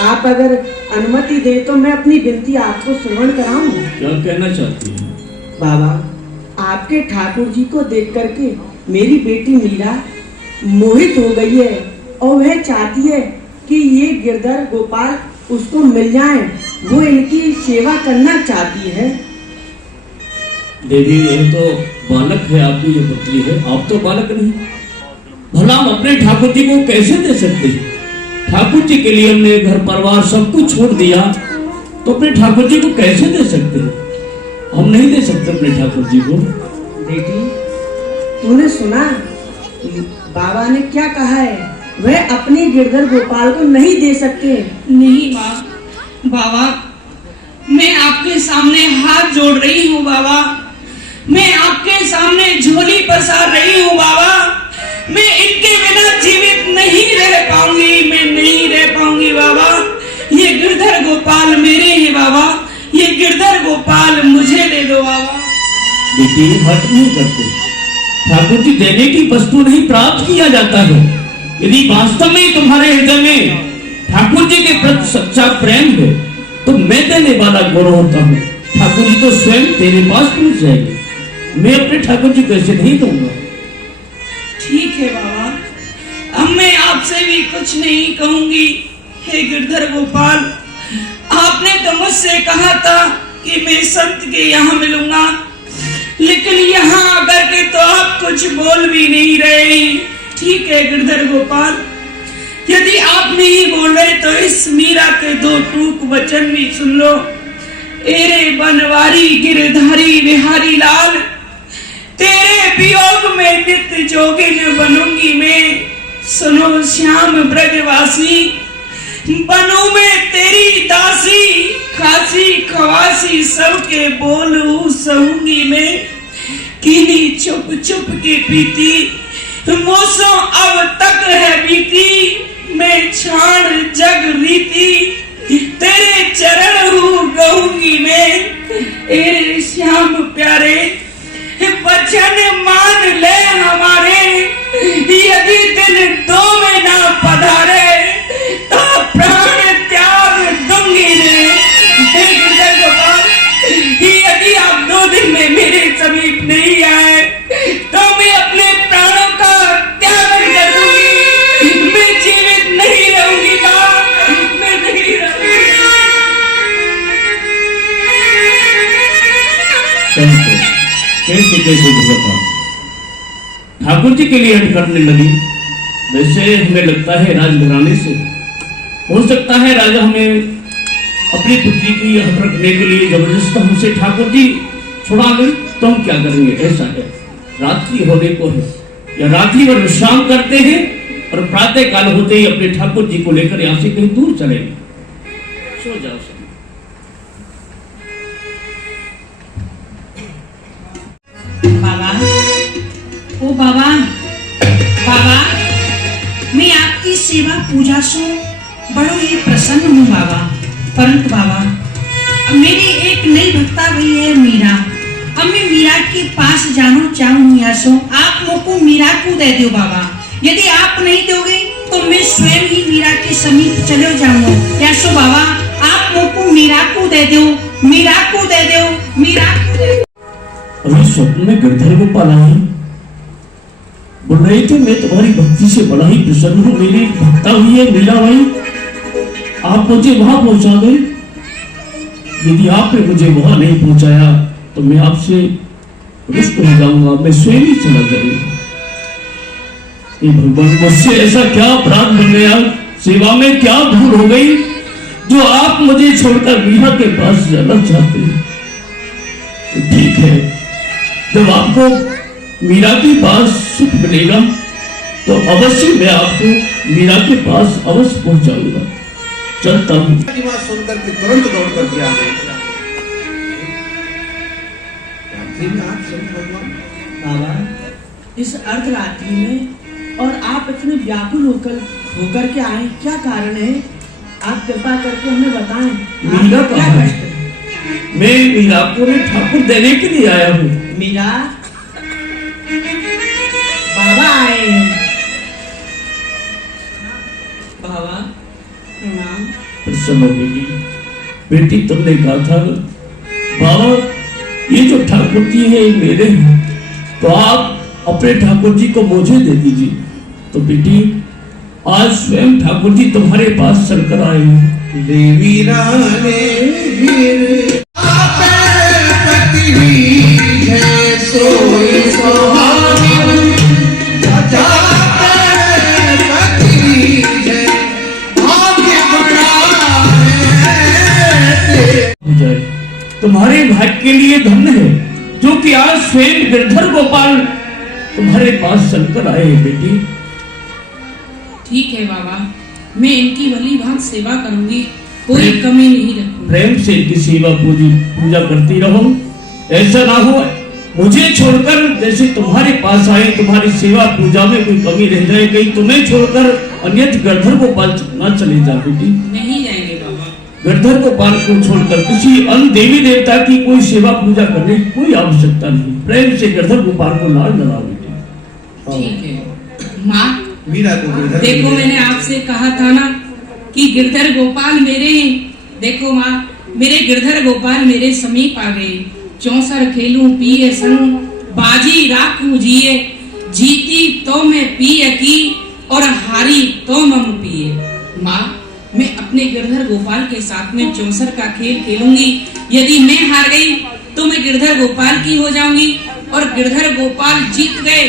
आप अगर अनुमति दे तो मैं अपनी विनती आपको श्रवण कराऊं। क्या कहना चाहती है? बाबा आपके ठाकुर जी को देख करके मेरी बेटी मीरा मोहित हो गई है और वह चाहती है कि ये गिरधर गोपाल उसको मिल जाए, वो इनकी सेवा करना चाहती है। देवी यह तो बालक है, आपकी जो पुत्री है, आप तो बालक नहीं। भला हम अपने ठाकुर जी को कैसे दे सकते हैं? ठाकुर जी के लिए हमने घर परिवार सब कुछ छोड़ दिया, तो अपने ठाकुर जी को कैसे दे सकते हैं? हम नहीं दे सकते अपने ठाकुर जी को। बेटी तूने सुना बाबा ने क्या कहा है? वह अपने गिरधर गोपाल को नहीं दे सकते। नहीं माँ, बाबा मैं आपके सामने हाथ जोड़ रही हूँ बाबा, मैं आपके सामने झोली पसार रही हूँ बाबा, मैं इनके बिना जीवित नहीं रह पाऊंगी, मैं नहीं रह पाऊंगी बाबा। ये गिरधर गोपाल मेरे हैं बाबा, ये गिरधर गोपाल मुझे दे दो बाबा। बेटी हट नहीं करते, ठाकुर जी देने की वस्तु नहीं प्राप्त किया जाता है। यदि वास्तव में तुम्हारे हृदय में ठाकुर जी के प्रति सच्चा प्रेम है तो मैं देने वाला गौरव होता हूँ। ठाकुर जी तो स्वयं तेरे पास पहुंच जाएंगे, मैं अपने ठाकुर जी को ऐसे नहीं दूंगा। ठीक है बाबा, अब मैं आपसे भी कुछ नहीं कहूंगी। हे गिरधर गोपाल, आपने तो मुझसे कहा था कि मैं संत के यहाँ मिलूंगा, लेकिन यहाँ आकर के तो आप कुछ बोल भी नहीं रहे। ठीक है गिरधर गोपाल, यदि आप नहीं बोल रहे तो इस मीरा के दो टूक वचन भी सुन लो। एरे बनवारी गिरधारी बिहारी लाल, तेरे वियोग में नित जोगिन बनूंगी मैं। सुनो श्याम ब्रजवासी, बनू में तेरी दासी, खासी खवासी सबके बोलू सहूंगी मैं। कीनी चुप चुप के पीती, मौसों अब तक है बीती, मैं छाण जग रीति, तेरे चरण हूँ गहूंगी मैं। ए श्याम प्यारे, वचन मान ले हमारे, यदि दिन दो में ना पधारे, तो प्राण त्याग दूंगी रे। हे गिरधर गोपाल, यदि आप 2 दिन में मेरे समीप नहीं आए, तो मैं अपने प्राणों का त्याग कर दूंगी। मैं जीवित नहीं रहूंगी माँ, मैं नहीं रहूंगी। कैसे कैसे भगवान ठाकुर जी के लिए हट करने लगी। वैसे हमें लगता है राजघराने से हो सकता है राजा हमें अपनी पुत्री की हट रखने के लिए जबरदस्त हमसे ठाकुर जी छुड़ा ले, तो हम क्या करेंगे? ऐसा है, रात्रि होने को है, या रात्रि भर विश्राम करते हैं और प्रातः काल होते ही अपने ठाकुर जी को लेकर यहाँ से कहीं दूर चलेंगे। सो जाओ सब। बाबा, ओ बाबा, बाबा, मैं आपकी सेवा पूजा से बड़ो ही प्रसन्न हूँ बाबा। परंतु बाबा, मेरी एक नई भक्ता हुई है मीरा। अब मैं मीरा के पास जाना चाहूँ सो आप मुझको मीरा को दे दो बाबा। यदि आप नहीं दोगे तो मैं स्वयं ही मीरा के समीप चले जाऊंगा। क्या सो बाबा, आप मुझको मीरा को दे दो, मीरा को दे दो, मीरा को दे दो। अभी स्वप्न में गिरधर गोपाल आए, बोल रहे थे मैं तुम्हारी भक्ति से बड़ा ही प्रसन्न हूँ, मेरी भक्ता हुई है मीरा भाई, आप मुझे वहां पहुंचा गए। यदि आपने मुझे वहां नहीं पहुंचाया तो मैं आपसे रुष्ट हो जाऊंगा, मैं स्वयं ही चला जाऊंगा। ये भगवान, मुझसे ऐसा क्या अपराध बन गया, सेवा में क्या भूल हो गई जो आप मुझे छोड़कर मीरा के पास जाना चाहते हैं? तो ठीक है, जब आपको मीरा के पास सुख मिलेगा तो अवश्य मैं आपको मीरा के पास अवश्य पहुंचाऊंगा। चलता हूँ। सुनकर के तुरंत दौड़ कर दिया बाबा, इस अर्धरात्रि में और आप इतने व्याकुल होकर के आए, क्या कारण है? आप कृपा करके हमें बताएं। मीरा क्या कहाँ है? कष्ट है? मैं मीरा को ठाकुर देने के लिए आया हूँ। मीरा, बाबा आए हैं। बाबा प्रणाम। प्रसन्न बेटी, बेटी तुमने कहा था बाबा ये जो ठाकुर जी है मेरे हैं, तो आप अपने ठाकुर जी को मुझे दे दीजिए। तो बेटी आज स्वयं ठाकुर जी तुम्हारे पास चलकर आए हैं। देवी राने वीर आपे हुई है सोई सुहानी, जाते पति है भाग्य बड़ा है। हो जाए तुम्हारे भाग्य के लिए धन्य है जो कि आज स्वयं गिरधर गोपाल तुम्हारे पास चलकर आए हैं। बेटी ठीक है बाबा, मैं इनकी भली भांत सेवा करूंगी, कोई कमी नहीं रखूंगी। प्रेम से इनकी सेवा पूजा करती रहो। ऐसा ना हो मुझे छोड़कर जैसे तुम्हारे पास आए, तुम्हारी सेवा पूजा में कोई कमी रह जाए, कहीं तुम्हें छोड़कर अन्यत्र गिरधर गोपाल न चले जा। बेटी नहीं जाएंगे बाबा। गिरधर गोपाल को छोड़कर किसी अन्य देवी देवता की कोई सेवा पूजा करने की कोई आवश्यकता नहीं। प्रेम से गिरधर गोपाल को लाल लगाओ बेटी। ठीक है माँ, मीरा को देखो मैंने आपसे कहा था ना कि गिरधर गोपाल मेरे, देखो माँ मेरे गिरधर गोपाल मेरे समीप आ गए। चौसर खेलूं पिए संग, बाजी राखूं जिए, जीती तो मैं पिए की और हारी तो मम पिए। माँ मैं अपने गिरधर गोपाल के साथ में चौसर का खेल खेलूंगी। यदि मैं हार गई तो मैं गिरधर गोपाल की हो जाऊंगी, और गिरधर गोपाल जीत गए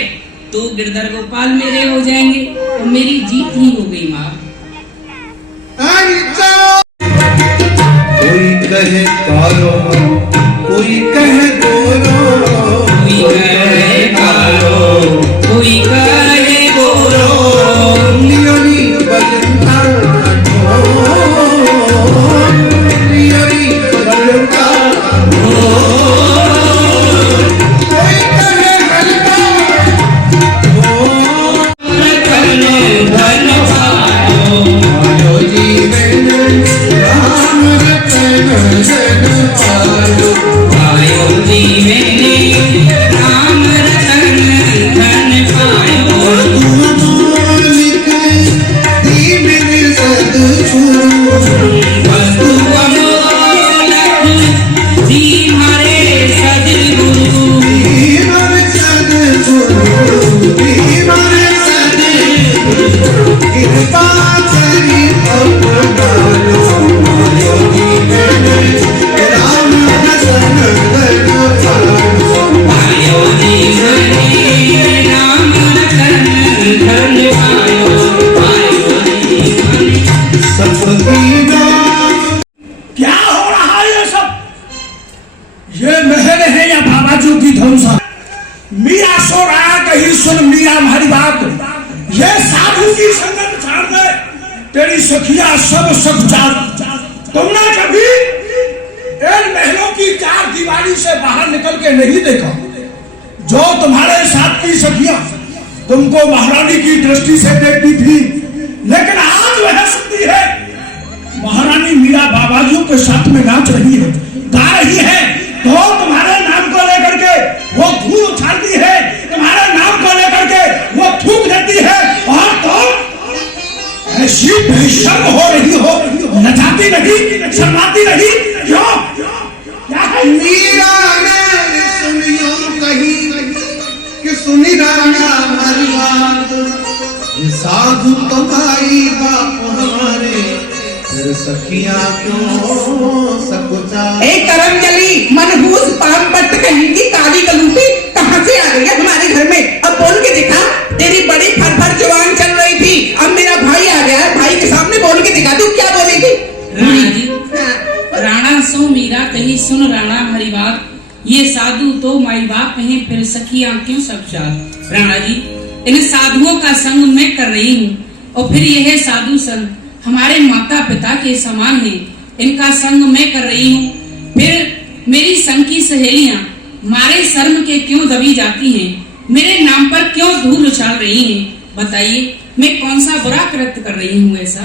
तो गिरधर गोपाल मेरे हो जाएंगे, तो मेरी जीत ही हो गई माँ। कोई कहे कालो कोई कहे गोरो कोई कहे कालो कोई कहे गोरो लियोनी बजता लियोनी बजता कोई कहे हल्का धन पायो आयो जीवन राम रतन जन पायो पायो जीवने राम रतन धन पायो मालिक दीन सदगुरु वस्तु अमोलक दी हरे सद्गुरु दीवार सदगुरु दीवार सदगुरु कृपा करी अपनालो आयो जीवन राम रतन जन पायो पायो जीवने राम रतन धन पायो पायो जीवने सतगीना क्या हो रहा है ये सब? ये महल है या बाबाजू की धौंसा? मीरा सो रहा कहीं सुन मीरा हमारी बात। ये साधु की संगत छाड़ दे, तेरी सखिया सब सब जान। तुमने कभी इन महलों की चार दीवारी से बाहर निकल के नहीं देखा। जो तुम्हारे साथ की सखिया तुमको महारानी की दृष्टि से देखती थी, लेकिन आज वह सुनती है महारानी मीरा बाबाजियों के साथ में नाच रही है, गा रही है, तो तुम्हारे नाम को लेकर के वो धूल उछालती है, तुम्हारे नाम को लेकर के वो थूक देती है, और तो ऐसी बेशर्म हो रही हो, नचाती नहीं, शर्माती नहीं, क्यों? क्या है? मीरा ने सुनियो कहीं कि सुनी राणा हमारी बात ये साधु तुम्हारी बाप हमारे फिर सखिया क्यों सकुचा ए करम जली मनहूस पाम पट्ट कहीं की काली कलूटी कहां से आ गई है हमारे घर में? अब बोल के दिखा। तेरी बड़ी फरफर जुबान चल रही थी, अब मेरा भाई आ गया है, भाई के सामने बोल के दिखा, तू क्या बोलेगी? राणा जी, राणा सो मीरा कही सुन राणा हरी बात, ये साधु तो माई बाप कहें फिर सखियां क्यों सब चाल। राणा जी, इन साधुओं का संग मैं कर रही हूँ, और फिर यह साधु संग हमारे माता पिता के समान है, इनका संग मैं कर रही हूँ, फिर मेरी संग की सहेलियां मारे शर्म के क्यों दबी जाती हैं, मेरे नाम पर क्यों धूल उछाल रही हैं? बताइए मैं कौन सा बुरा कृत्य कर रही हूँ ऐसा?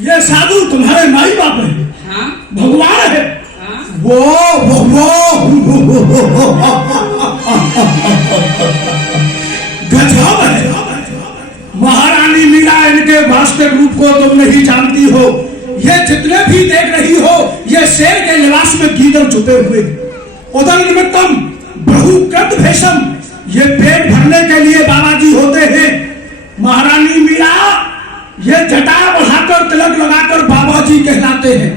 ये साधु तुम्हारे माई बाप है, हाँ भगवान है। हाँ वो गजब है। महारानी मीरा इनके वास्तविक रूप को तुम नहीं जानती हो। ये जितने भी देख रही हो, ये शेर के लिबास में गीदड़ छुपे हुए, उदर निमित्तम बहुकृत भेषम, ये पेट भरने के लिए बाबा जी होते हैं। महारानी मीरा ये जटा बढ़ाकर तिलक लगाकर बाबा जी कहलाते हैं।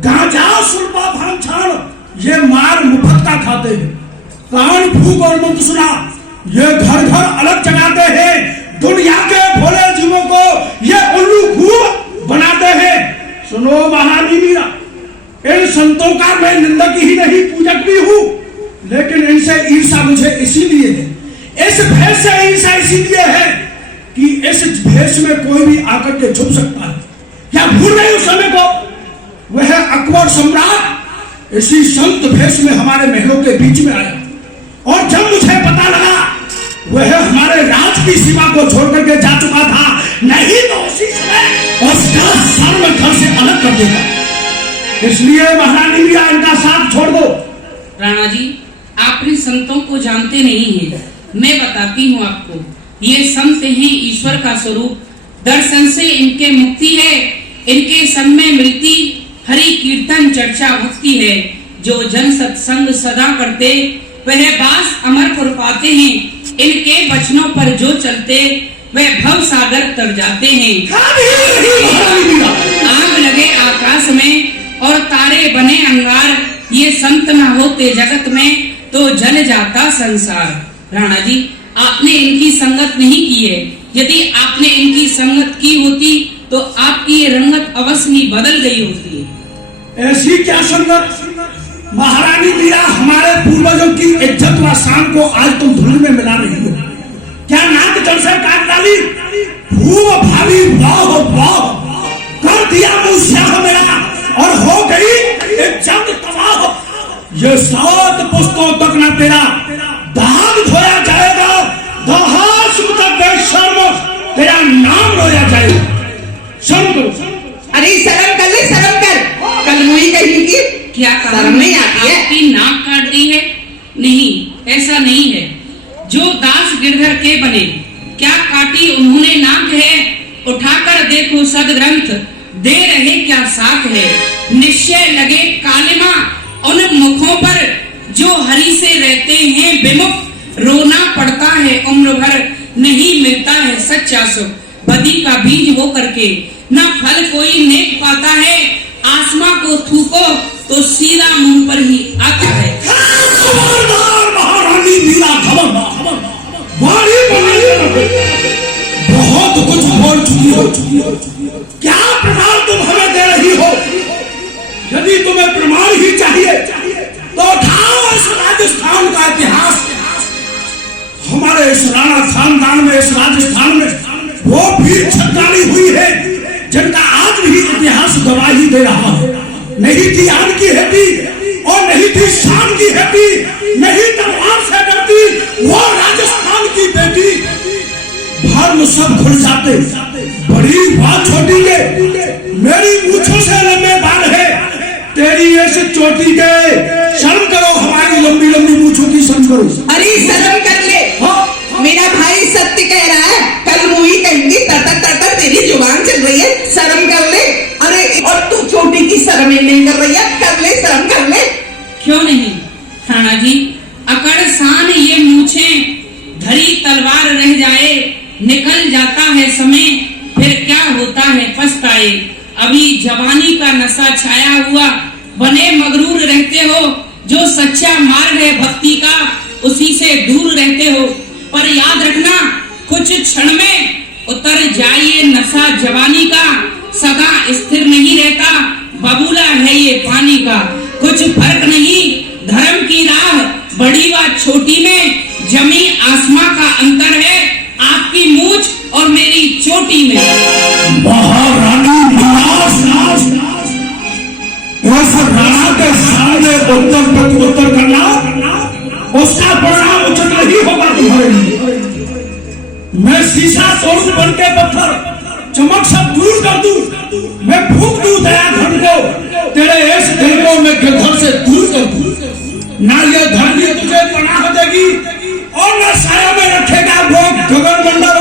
गांजा सुल्पा भांग छाड़ ये मार मुफ्त का खाते हैं। कान फूक और मुंह सुना ये घर घर अलग जगाते हैं। दुनिया के भोले जीवों को ये उल्लू खूब बनाते हैं। सुनो महारानी मीरा, इन संतों का मैं निंदक ही नहीं पूजक भी हूँ, लेकिन इनसे ईर्षा मुझे इसीलिए है, इस भेष से ईर्षा इसीलिए है कि इस भेष में कोई भी आकर के छुप सकता है। क्या भूल गए उस समय को? वह अकबर सम्राट इसी संत भेष में हमारे महलों के बीच में आया, और जब मुझे पता लगा वह हमारे राज की सीमा को छोड़ करके जा चुका था, नहीं तो उसी समय उसका सर में घर से अलग कर देगा। इसलिए महारानी मीरा इनका साथ छोड़ दो। राणा जी, आप इन संतों को जानते नहीं हैं, मैं बताती हूँ आपको। ये संत हैं ईश्वर का स्वरूप, दर्शन से इनके मुक्ति है, इनके संग में मिलती हरि कीर्तन चर्चा भक्ति है। जो जन सत्संग सदा करते वह बास अमर पुर पाते हैं, इनके वचनों पर जो चलते वह भव सागर तर जाते हैं। आग लगे आकाश में और तारे बने अंगार, ये संत न होते जगत में तो जल जाता संसार। राणा जी, आपने इनकी संगत नहीं की है, यदि आपने इनकी संगत की होती तो आपकी ये रंगत अवश्य ही बदल गई होती है। ऐसी क्या संगत। महारानी मीरा हमारे पूर्वजों की इज्जत व शान को आज तुम धूल में मिला रही हो। क्या नाक जल से काट डाली। भूव भावी वाह वाह कर दिया मुंह स्याह मेरा और हो गई इज्जत तबाह। ये 7 पुस्तकों तक ना तेरा दाग धोया जाएगा। दहास तक बेशर्म तेरा नाम रोया जाएगा। शर्म करो। अरे शर्म कर ले, शर्म कर। कल मुई कहीं की क्या कहा? शर्म नहीं आती है? आपकी नाक काट दी है? नहीं, ऐसा नहीं है। जो दास गिरधर के बने, क्या काटी उन्होंने नाक है। उठाकर देखो सदग्रंथ, दे रहे क्या साथ है। निश्चय लगे कालिमा उन मुखों पर, जो हरि से रहते हैं विमुख। रोना पड़ता है उम्र भर, नहीं मिलता है सच्चा सुख। बदी का बीज हो करके न फल कोई नेक पाता है। आसमां को थूको तो सीधा मुंह पर ही आता है। खबरदार महारानी मीरा, खबरदार। बारी बहुत कुछ बोल चुकी हो। क्या प्रमाण तुम हमें दे रही हो। यदि तुम्हें प्रमाण ही चाहिए तो उठाओ इस राजस्थान का इतिहास। हमारे इस राणा खानदान में, इस राजस्थान में वो भी छटानी हुई है जिनका आज भी इतिहास गवाही दे रहा है। नहीं थी आन की हेती और नहीं थी शान की हेती, नहीं तलवार से डरती वो राजस्थान की बेटी। धर्म सब खुल जाते, बड़ी बात छोटी के मेरी मूछों से लंबे बाल है, तेरी ऐसे चोटी के। शर्म करो, हमारी लंबी लंबी मूछों की शर्म करो। अरे शर्म कर ले। मेरा भाई सत्य कह रहा है। कल मुई कहेंगी तड़तड़ तड़तड़ तेरी जुबान चल रही है, शर्म कर ले। अरे और तू छोटी की शर्म नहीं कर रही है, कर ले, शर्म कर ले। क्यों नहीं राणा जी, अकड़ सान ये मूछे धरी तलवार रह जाए। निकल जाता है समय, फिर क्या होता है पछताए। अभी जवानी का नशा छाया हुआ, बने मगरूर रहते हो। जो सच्चा मार्ग है भक्ति का, उसी से दूर रहते हो। पर याद रखना, कुछ क्षण में उतर जाइए नशा जवानी का। सदा स्थिर नहीं रहता, बबूला है ये पानी का। कुछ फर्क नहीं धर्म की राह, बड़ी व छोटी में जमी आसमां का अंतर है। आपकी मूछ और मेरी चोटी में। महारानी उस राणा के सामने उत्तर प्रत्युत्तर करना, उसका परिणाम उचित नहीं होगा तुम्हारे लिए। मैं शीशा तोड़ बन के पत्थर चमक सब दूर कर दूं। मैं फूंक दूं दया धन को, तेरे इस दिल को मैं गिरधर से दूर कर दूं। ना ये धरती तुझे पनाह देगी और न साया में रखेगा वो गगन मंडल।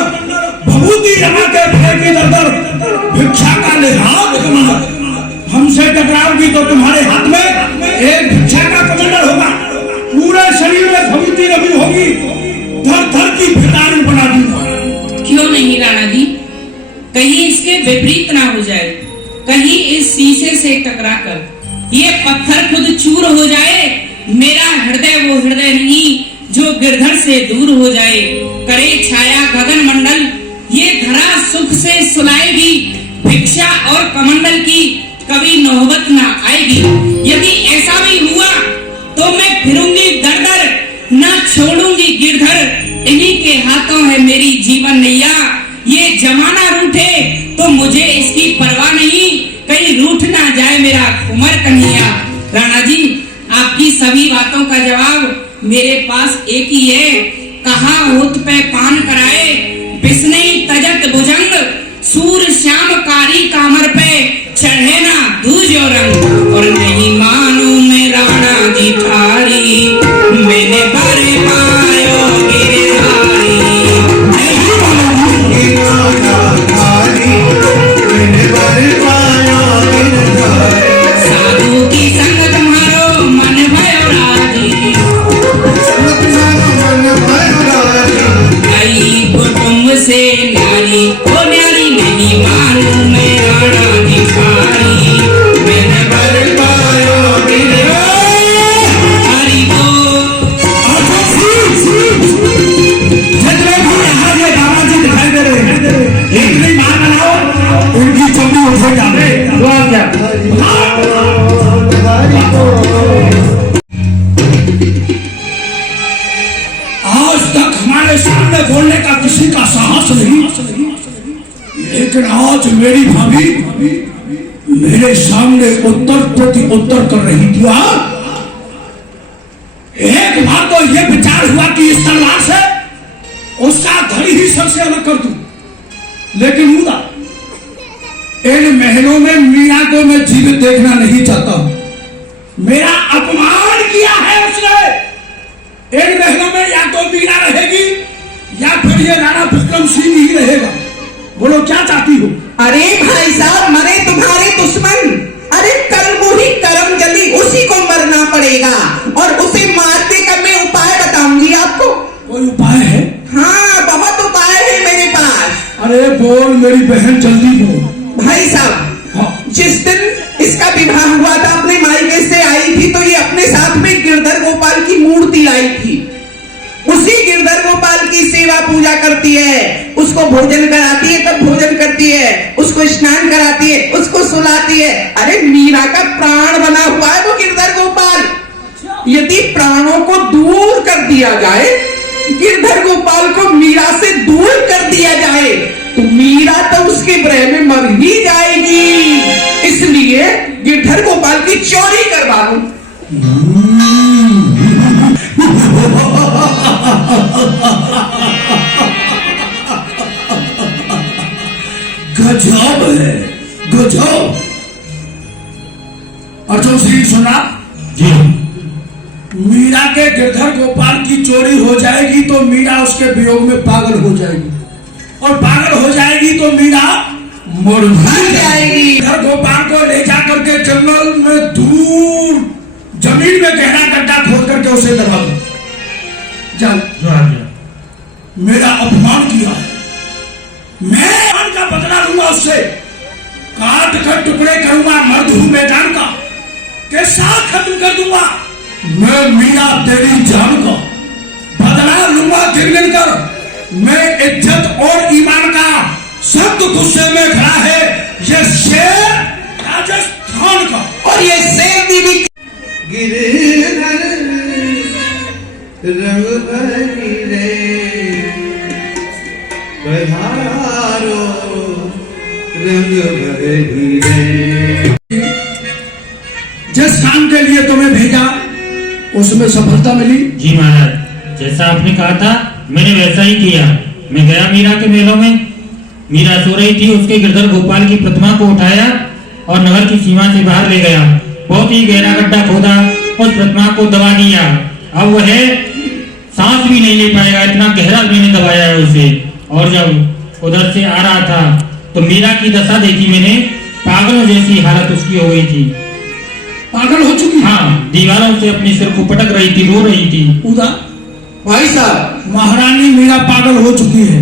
भभूति रमा के फेंकी दर भिक्षा का लिहाज कमंडल। हमसे टकराओगी तो तुम्हारे हाथ में एक भिक्षा का कमंडल होगा। पूरे शरीर में भभूति रमी होगी, धर धर की भिखारी बना दूंगा। क्यों नहीं राणा जी, कहीं इसके विपरीत ना हो जाए। कहीं इस शीशे से टकराकर ये पत्थर खुद चूर हो जाए। मेरा हृदय वो हृदय नहीं जो गिरधर से दूर हो जाए। करे छाया गगन मंडल, ये धरा सुख से सुलाएगी। भिक्षा और कमंडल की कभी नौबत ना आएगी। यदि ऐसा भी हुआ तो मैं फिरूंगी दर दर, ना छोड़ूंगी गिरधर। इन्हीं के हाथों है मेरी जीवन नैया। ये जमाना रूठे तो मुझे इसकी परवाह नहीं, कहीं रूठ ना जाए मेरा कुंवर कन्हैया। राणा जी, आपकी सभी बातों का जवाब मेरे पास एक ही है। कहा होत पे पान कराए, बिस्नई तजत भुजंग। सूर श्याम कारी कामर पे चढ़े ना दूज और रंग। और नहीं मानू मैं राणा जी थारी, मैंने बारे पायो गिरधारी। नहीं मानूंगी राणा थारी, मैंने बारे पायो गिरधारी। साधु की संग तुम्हारो मन भयो राजी, मन भयो राजी। आई कुटुंब से नारी, ओ न्यारी नहीं मानू मैं राणा जी थारी, मैंने बारे पायो गिरधारी। हरि बोल। जितने भी यहाँ ये दादाजी दिखाई दे रहे हैं, एक बात बनाओ, उनकी चोटी उठे जावे। क्या तक हमारे सामने बोलने का किसी का साहस नहीं, लेकिन आज मेरी भाभी मेरे सामने उत्तर प्रति उत्तर कर रही थी। एक बार तो यह विचार हुआ कि इस तलवार से उसका धड़ ही सर से अलग कर दूं, लेकिन उदा इन महलों में मीरा को मैं जीवित देखना नहीं चाहता हूं। मेरा अपमान किया है उसने। इन महलों में या तो मीरा रहेगी या फिर ये राणा विक्रम सिंह ही रहेगा। बोलो क्या चाहती हो? अरे भाई साहब, मरे तुम्हारे दुश्मन। अरे कल वो ही करम जली, उसी को मरना पड़ेगा और उसे मारने का मैं उपाय बताऊंगी आपको। कोई उपाय है? हाँ, बहुत उपाय है मेरे पास। अरे बोल मेरी बहन, जल्दी बोल। भाई साहब, जिस दिन इसका विवाह हुआ था, अपने मायके से आई थी तो ये अपने साथ में गिरधर गोपाल की मूर्ति लाई थी। उसी गिरधर गोपाल की सेवा पूजा करती है, उसको भोजन कराती है, तब भोजन करती है, उसको स्नान कराती है, उसको सुलाती है। अरे मीरा का प्राण बना हुआ है वो गिरधर गोपाल। यदि प्राणों को दूर कर दिया जाए, गिरधर गोपाल को मीरा से दूर कर दिया जाए, तो मीरा तो उसके ब्रह में मर ही जाएगी। इसलिए गिरधर गोपाल की चोरी करवा लूं। गजब है, गजब। अर्जुन सिंह सुना? जी। मीरा के गिरधर गोपाल की चोरी हो जाएगी तो मीरा उसके वियोग में पागल हो जाएगी, और पागल हो जाएगी तो मीरा मर जाएगी। गिरधर गोपाल को ले जाकर के जंगल में दूर जमीन में गहरा गड्ढा खोद करके उसे दबा दो। मेरा अपमान किया है, मैं अपमान का बदला लूंगा उससे। काट कर टुकड़े करूंगा, मर्द हूं मैदान का, के साथ खत्म कर दूंगा। मैं मीरा तेरी जान का बदला लूंगा गिर गिर कर। मैं इज्जत और ईमान का शब्द गुस्से में खड़ा है। ये शेर राजस्थान का और ये शेर बीवी गिरधर रंग भरी रे पधारो रंग भरी रे। जिस काम के लिए तुम्हें भेजा उसमें सफलता मिली? जी महाराज, जैसा आपने कहा था मैंने वैसा ही किया। मैं गया मीरा के मेलों में, मीरा सो रही थी, उसके गिरधर गोपाल की प्रतिमा को उठाया और नगर की सीमा से बाहर ले गया। बहुत ही गहरा गड्ढा खोदा, उस प्रतिमा को दबा दिया। अब वह सांस भी नहीं ले पाएगा, इतना गहरा मैंने दबाया है उसे। और जब उधर से आ रहा था तो मीरा की दशा देखी मैंने, पागलों जैसी हालत उसकी हो गई थी। पागल हो चुकी? हाँ, दीवारों से अपने सिर को पटक रही थी, रो रही थी। उदा भाई साहब, महारानी मीरा पागल हो चुकी है।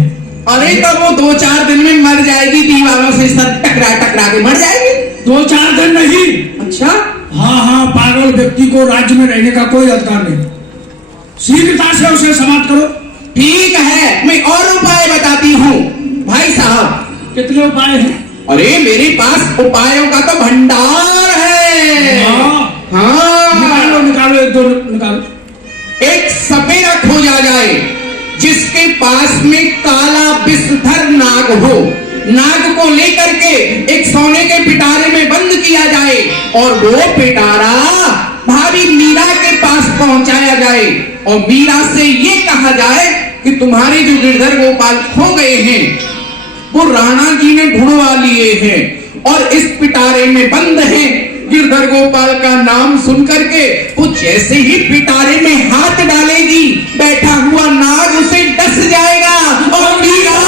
अरे तब वो 2-4 दिन में मर जाएगी, दीवारों से सर टकरा टकरा के मर जाएगी। 2-4 दिन नहीं। अच्छा? हाँ हाँ, पागल व्यक्ति को राज्य में रहने का कोई अधिकार नहीं। शीघ्रता से उसे समाप्त करो। ठीक है, मैं और उपाय बताती हूँ। भाई साहब, कितने उपाय हैं? अरे मेरे पास उपायों का तो भंडार है। हाँ, निकालो निकालो, एक दो निकालो। एक सपेरा खोजा जाए जिसके पास में काला विषधर नाग हो। नाग को लेकर के एक सोने के पिटारे में बंद किया जाए और वो पिटारा भाभी मीरा के पास पहुंचाया जाए और मीरा से ये कहा जाए कि तुम्हारे जो गिरधर गोपाल खो गए हैं वो राणा जी ने ढूंढवा लिए हैं और इस पिटारे में बंद हैं। गिरधर गोपाल का नाम सुन करके वो जैसे ही पिटारे में हाथ डालेगी, बैठा हुआ नाग उसे डस जाएगा और मीरा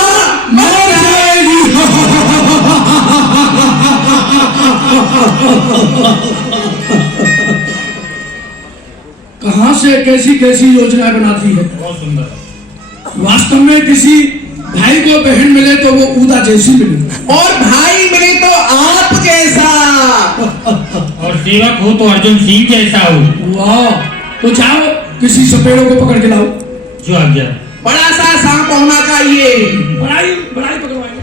मर जाएगी। कहां से कैसी कैसी योजना बनाती है। बहुत सुंदर। वास्तव में किसी भाई को बहन मिले तो वो ऊदा जैसी मिले, और भाई मिले तो आप जैसा, और सेवक हो तो अर्जुन सिंह जैसा हो। वाह, तो जाओ किसी सपेड़ों को पकड़ के लाओ। जो आज्ञा। बड़ा सा सांप होना चाहिए। बड़ाई बड़ाई पकड़वाएंगे।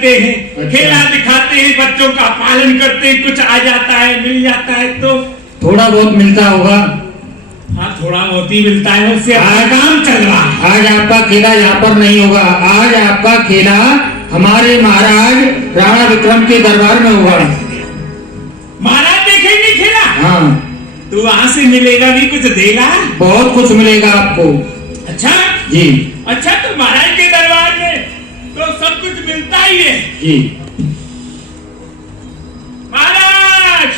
करते हैं, अच्छा। खेला दिखाते हैं, बच्चों का पालन करते हैं, कुछ आ जाता है मिल जाता है तो थोड़ा बहुत मिलता होगा। हाँ थोड़ा बहुत ही मिलता है, उससे अपना काम चल रहा है। आज आपका खेला यहाँ पर नहीं होगा, आज आपका खेला हमारे महाराज राणा विक्रम के दरबार में होगा। महाराज देखेंगे खेला? हाँ, तो वहां से मिलेगा भी, कुछ देगा? बहुत कुछ मिलेगा आपको। अच्छा जी अच्छा, तो महाराज के दरबार में तो सब कुछ मिलता ही है। जी। महाराज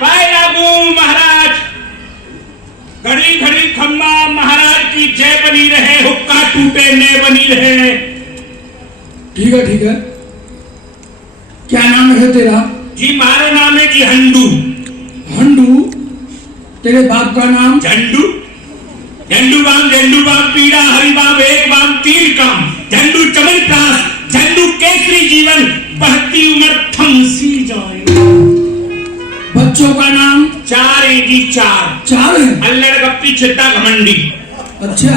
पाए लागू महाराज, घड़ी घड़ी खम्मा महाराज की जय बनी रहे, हुक्का टूटे ने बनी रहे। ठीक है। क्या नाम है तेरा? जी मारो नाम है जी हंडू। हंडू? तेरे बाप का नाम? झंडू। झंडू बाम पीड़ा हरि बाम एक बाम तीन काम, झंडू चमन प्रास झंडू केसरी जीवन, बहती उम्र थमसी जाए। बच्चों का नाम? चार है जी, चार। चार है? अल्लड़ गप्पी छिट्टा घमंडी। अच्छा।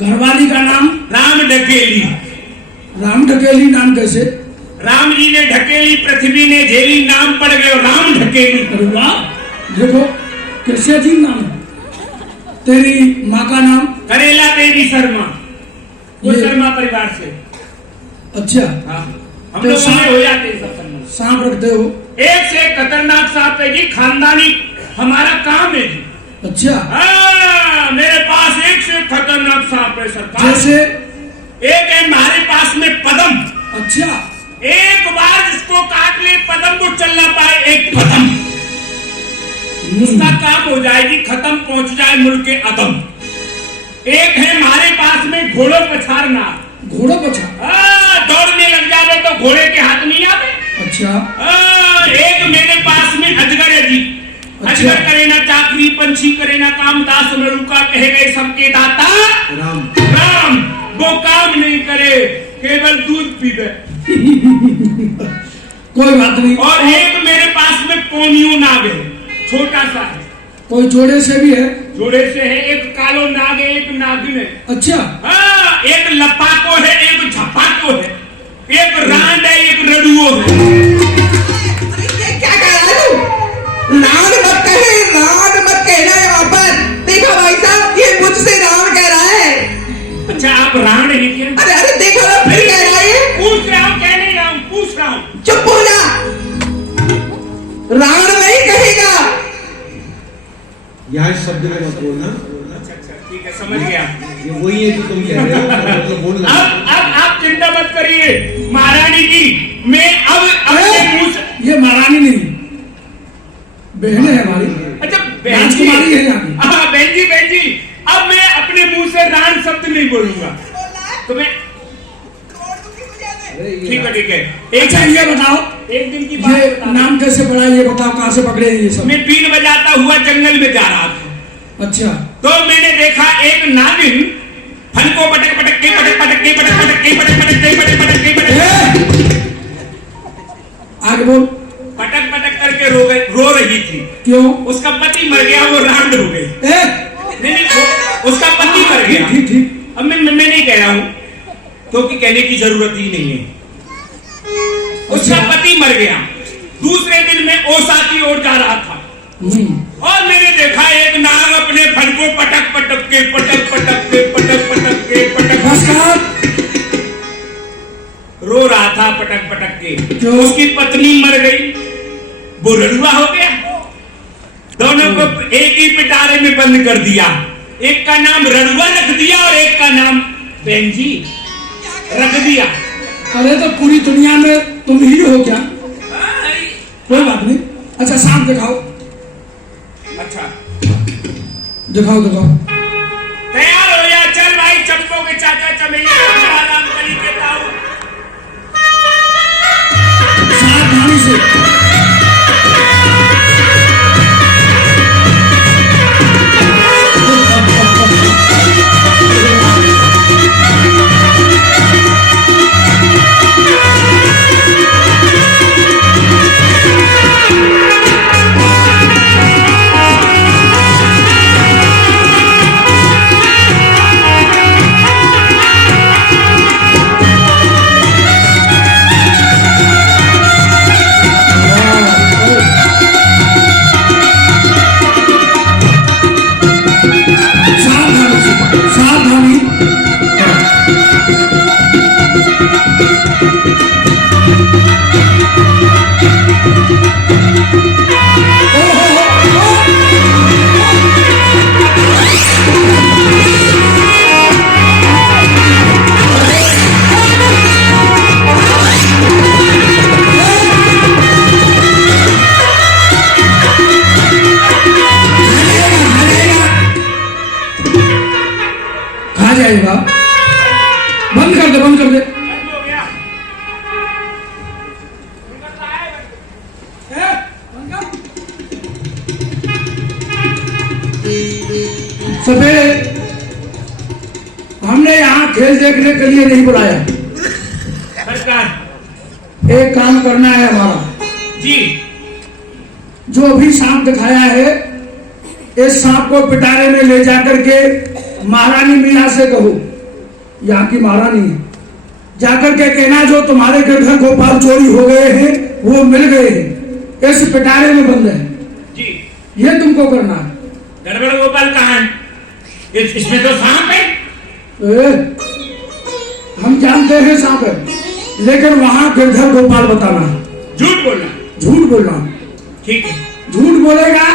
घरवाली का नाम? राम ढकेली। राम ढकेली नाम कैसे? राम जी ने ढकेली, पृथ्वी ने झेली, नाम पड़ गए राम ढकेली। अरे वाह, देखो कैसे अजीब नाम है। तेरी माँ का नाम? करेला देवी शर्मा, वो ये- शर्मा परिवार से। अच्छा। हाँ, हम तो लोग सांप- हो जाते हैं सब शर्मा। सांप रखते हो? एक से एक खतरनाक सांप है जी, खानदानी हमारा काम है जी। अच्छा। हाँ, मेरे पास एक से एक खतरनाक सांप है सरकार। जैसे? एक है हमारे पास में पदम। अच्छा। एक बार जिसको काट ले पदम को चल ना पाए, एक पदम उसका काम हो जाएगी खत्म, पहुंच जाए मुल्क के अदम। एक है हमारे पास में घोड़ों पछाड़ना। घोड़ा पछाड़? दौड़ने लग जावे तो घोड़े के हाथ नहीं आवे। अच्छा। एक मेरे पास में अजगर है जी। अच्छा। अजगर करे ना चाकरी, पंछी करे ना काम, दास मरुका कहे गए सबके दाता राम। वो काम नहीं करे, केवल दूध पीवे। कोई बात नहीं। और एक मेरे पास में पोनियो नाग है, छोटा सा है। कोई जोड़े से भी है? जोड़े से है, एक कालो नाग है, एक नागिन है। अच्छा। हाँ, एक लपाको है, एक झपाको है, एक रांड है, एक रडुओ है। अरे ये क्या कह रहा है तू? राम मत कहना यहाँ पर। देखा भाई साहब, ये मुझसे राम कह रहा है। अच्छा आप रांड है क्या? अरे देखो ना, फिर कह रहा है। पूछ रहा हूँ, कह नहीं रहा हूँ, पूछ रहा हूँ। चुप हो जा, राम नहीं कहेगा। यहाँ इस शब्द में मत बोलना। अच्छा ठीक है, समझ गया। ये वही है जो तुम कह रहे हो, मतलब बोलना। अब आप चिंता मत करिए महारानी जी, मैं अब अपने मुंह से। ये महारानी नहीं, बहन है हमारी। अच्छा बहन जी, राजकुमारी है यहाँ की। हाँ बहन जी, अब मैं अपने मुंह से रान शब्द नहीं बोलूंगा। तो मैं ठीक है। अच्छा ये बताओ, एक दिन की बात ये बता नाम कैसे पड़ा, ये बताओ, कहाँ से पकड़े ये सब? मैं बीन बजाता हुआ जंगल में जा रहा था। अच्छा। तो मैंने देखा एक नागिन फल को पटक पटक के आगे बोल। पटक करके रो रही थी। क्यों? उसका पति मर गया, वो रांड हो गई। नहीं, उसका पति मर गया। ठीक। अब मैं नहीं कह रहा हूँ, क्योंकि कहने की जरूरत ही नहीं है। उसका पति मर गया। दूसरे दिन मैं ओसा की ओर जा रहा था और मैंने देखा एक नाग अपने फल को पटक के रो रहा था, पटक के। उसकी पत्नी मर गई, वो रड़ुआ हो गया। दोनों को एक ही पिटारे में बंद कर दिया। एक का नाम रड़ुआ रख दिया और एक का नाम बेंजी रख दिया। अरे तो पूरी दुनिया में तुम ही हो क्या? कोई बात नहीं। अच्छा सांप दिखाओ। अच्छा दिखाओ। तैयार हो जा, चल भाई, चंपो के चाचा चमेली राम कली के ताऊ। सावधानी से। सवेरे हमने यहाँ खेल देखने के लिए नहीं बुलाया। सरकार एक काम करना है हमारा। जी, जो भी सांप दिखाया है, इस सांप को पिटारे में ले जाकर के महारानी मीरा से कहो, यहाँ की महारानी है, जाकर के कहना जो तुम्हारे गिरधर गोपाल चोरी हो गए हैं वो मिल गए हैं, इस पिटारे में बंद है। जी, ये तुमको करना है। गड़बड़ गोपाल कहाँ है? इसमें तो सांप है। हम जानते हैं सांप है, लेकिन वहां गिरधर गोपाल बताना है। झूठ बोलना। झूठ बोलना। ठीक है। झूठ बोलेगा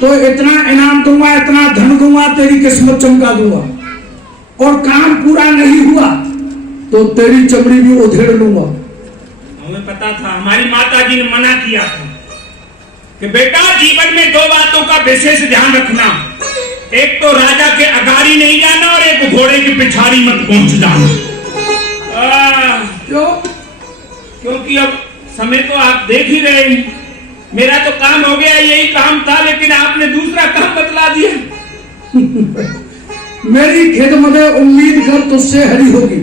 तो इतना इनाम दूंगा, इतना धन दूंगा, तेरी किस्मत चमका दूंगा, और काम पूरा नहीं हुआ तो तेरी चमड़ी भी उधेड़ लूंगा। हमें पता था, हमारी माता जी ने मना किया था कि बेटा जीवन में दो बातों का विशेष ध्यान रखना, एक तो राजा के अगाड़ी नहीं जाना और एक घोड़े की पिछाड़ी मत पहुंच जाना। क्यों? क्योंकि अब समय तो आप देख ही रहे हैं, मेरा तो काम हो गया, यही काम था, लेकिन आपने दूसरा काम बतला दिया। मेरी खिदमत उम्मीद कर तुझसे हरी होगी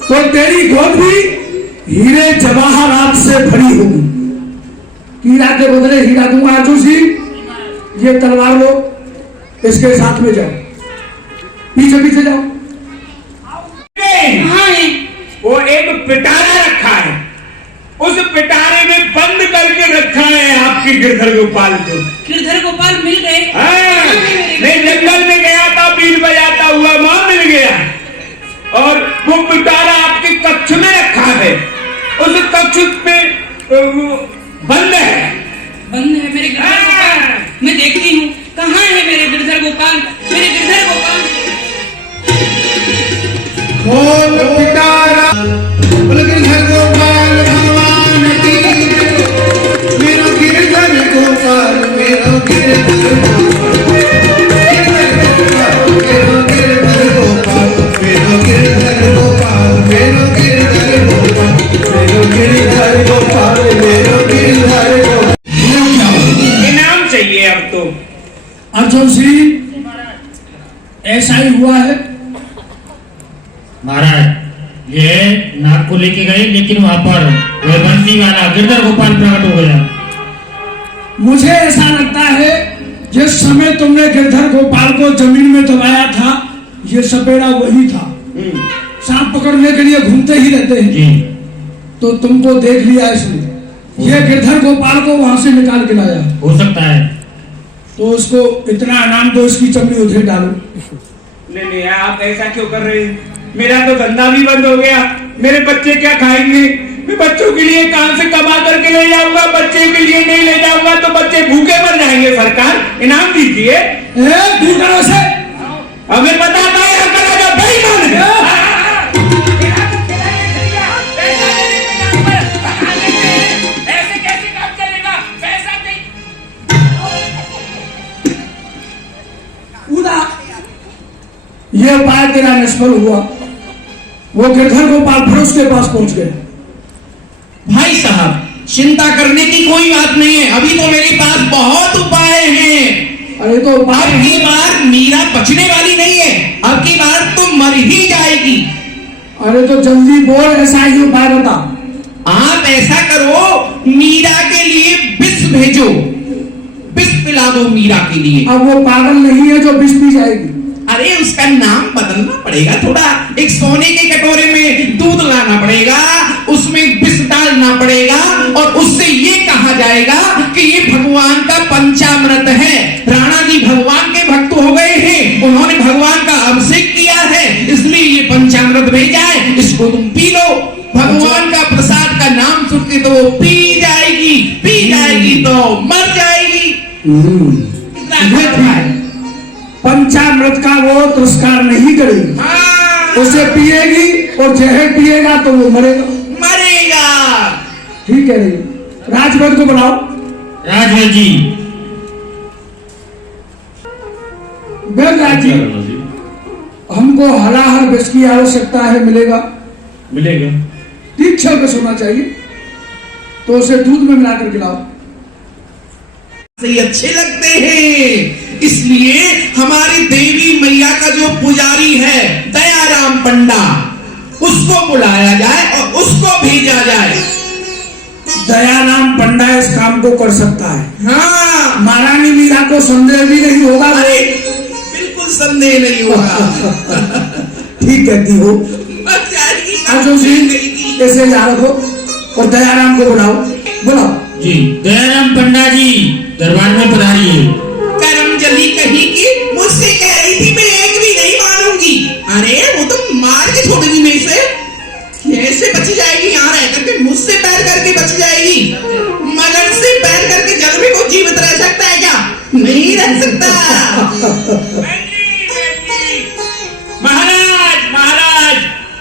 तो तेरी गोद भी हीरे जवाहरात से भरी होगी। हीरा के बदले हीरा दूंगा। अर्जुन सिंह, ये तलवार लो, इसके साथ में जाओ, पीछे पीछे जाओ। कहाँ है? वो एक पिटारा रखा है, उस पिटारे में बंद करके रखा है आपके गिरधर गोपाल को। गिरधर गोपाल मिल गए? हाँ, मैं जंगल में गया था, बीन बजाता हुआ, वहां मिल गया, और वो पिटारा आपके कक्ष में रखा है, उस कक्ष में बंद है। बंद है मेरे गिरधर गोपाल? मैं देखती हूँ कहाँ है मेरे गिरधर गोपाल, मेरे गिरधर गोपाल। खोल पिटारा, बोल गिरधर गोपाल भगवान की, मेरो गिरधर गोपाल, मेरो गिरधर गोपाल, मेरो गिरधर गोपाल, मेरो गिरधर गोपाल, मेरो गिरधर गोपाल, मेरो गिरधर गोपाल, मेरो गिरधर गोपाल। इनाम चाहिए अब तो। अर्जुन सिंह, ऐसा ही हुआ है महाराज। ये नाग को लेके गए, लेकिन वहां पर वह बंसी वाला गिरधर गोपाल प्रकट हो गया। मुझे ऐसा लगता है जिस समय तुमने गिरधर गोपाल को जमीन में दबाया था, ये सपेड़ा वही था। सांप पकड़ने के लिए घूमते ही रहते हैं जी। तो तुमको देख लिया इसने, ये गिरधर गोपाल को वहां से निकाल के लाया। हो सकता है। तो उसको इतना इनाम दो, इसकी चमड़ी उधेड़ डालो। नहीं नहीं, आप ऐसा क्यों कर रहे हैं? मेरा तो धंधा भी बंद हो गया, मेरे बच्चे क्या खाएंगे? मैं बच्चों के लिए कहां से कमा करके ले जाऊंगा? बच्चे के लिए नहीं ले जाऊंगा तो बच्चे भूखे मर जाएंगे। सरकार इनाम दीजिए। से हमें पता था यार करेगा बेईमान है। ऐसे कैसे काम चलेगा? पैसा नहीं। ये उपाय तेरा निष्फल हुआ। वो गिरधर गोपाल फिर उसके पास पहुंच गए। भाई साहब, चिंता करने की कोई बात नहीं है, अभी तो मेरे पास बहुत उपाय हैं। अरे तो अब की बार मीरा बचने वाली नहीं है, अब की बार तो मर ही जाएगी। अरे तो जल्दी बोल, ऐसा ही उपाय बता। आप ऐसा करो, मीरा के लिए विष भेजो, विष पिला दो मीरा के लिए। अब वो पागल नहीं है जो विष पी जाएगी। अरे उसका नाम बदलना पड़ेगा थोड़ा, एक सोने के कटोरे में दूध लाना पड़ेगा, उसमें विष डालना पड़ेगा, और उससे ये कहा जाएगा कि ये भगवान का पंचामृत है। राणा जी भगवान के भक्त हो गए हैं, उन्होंने भगवान का अभिषेक किया है, इसलिए ये पंचामृत भेजा है, इसको तुम पी लो। भगवान का प्रसाद का नाम सुन के तो वो पी जाएगी तो मर जाएगी। पंचामृत का वो तिरस्कार नहीं करेगी। हाँ। उसे पिएगी और जहर पिएगा तो वो मरेगा। ठीक है, राजभर को बुलाओ। राजभर जी। बेलराज जी, हमको हलाहल विष की आवश्यकता है, मिलेगा? मिलेगा। तीक्षा विष होना चाहिए, तो उसे दूध में मिलाकर खिलाओ। सही अच्छे लगते हैं, इसलिए हमारी देवी मैया का जो पुजारी है दयाराम पंडा, उसको बुलाया जाए और उसको भेजा जाए। दयाराम पंडा इस काम को कर सकता है। हाँ, महारानी मीरा को संदेह भी नहीं होगा। अरे बिल्कुल संदेह नहीं होगा। ठीक कहती हो। अर्जुन सिंह ऐसे जा रखो और दयाराम को बुलाओ। बुलाओ जी। दयाराम पंडा जी दरबार में पधारिए। करमजली कही कि मुझसे कह रही थी मैं एक भी नहीं मानूंगी। अरे वो तो मार के छोड़ेगी मेरे से, कैसे बची जाएगी? यहाँ रह करके मुझसे पैर करके बच जाएगी। मगर से पैर करके जल में कोई जीवित रह सकता है क्या? नहीं रह सकता। महाराज महाराज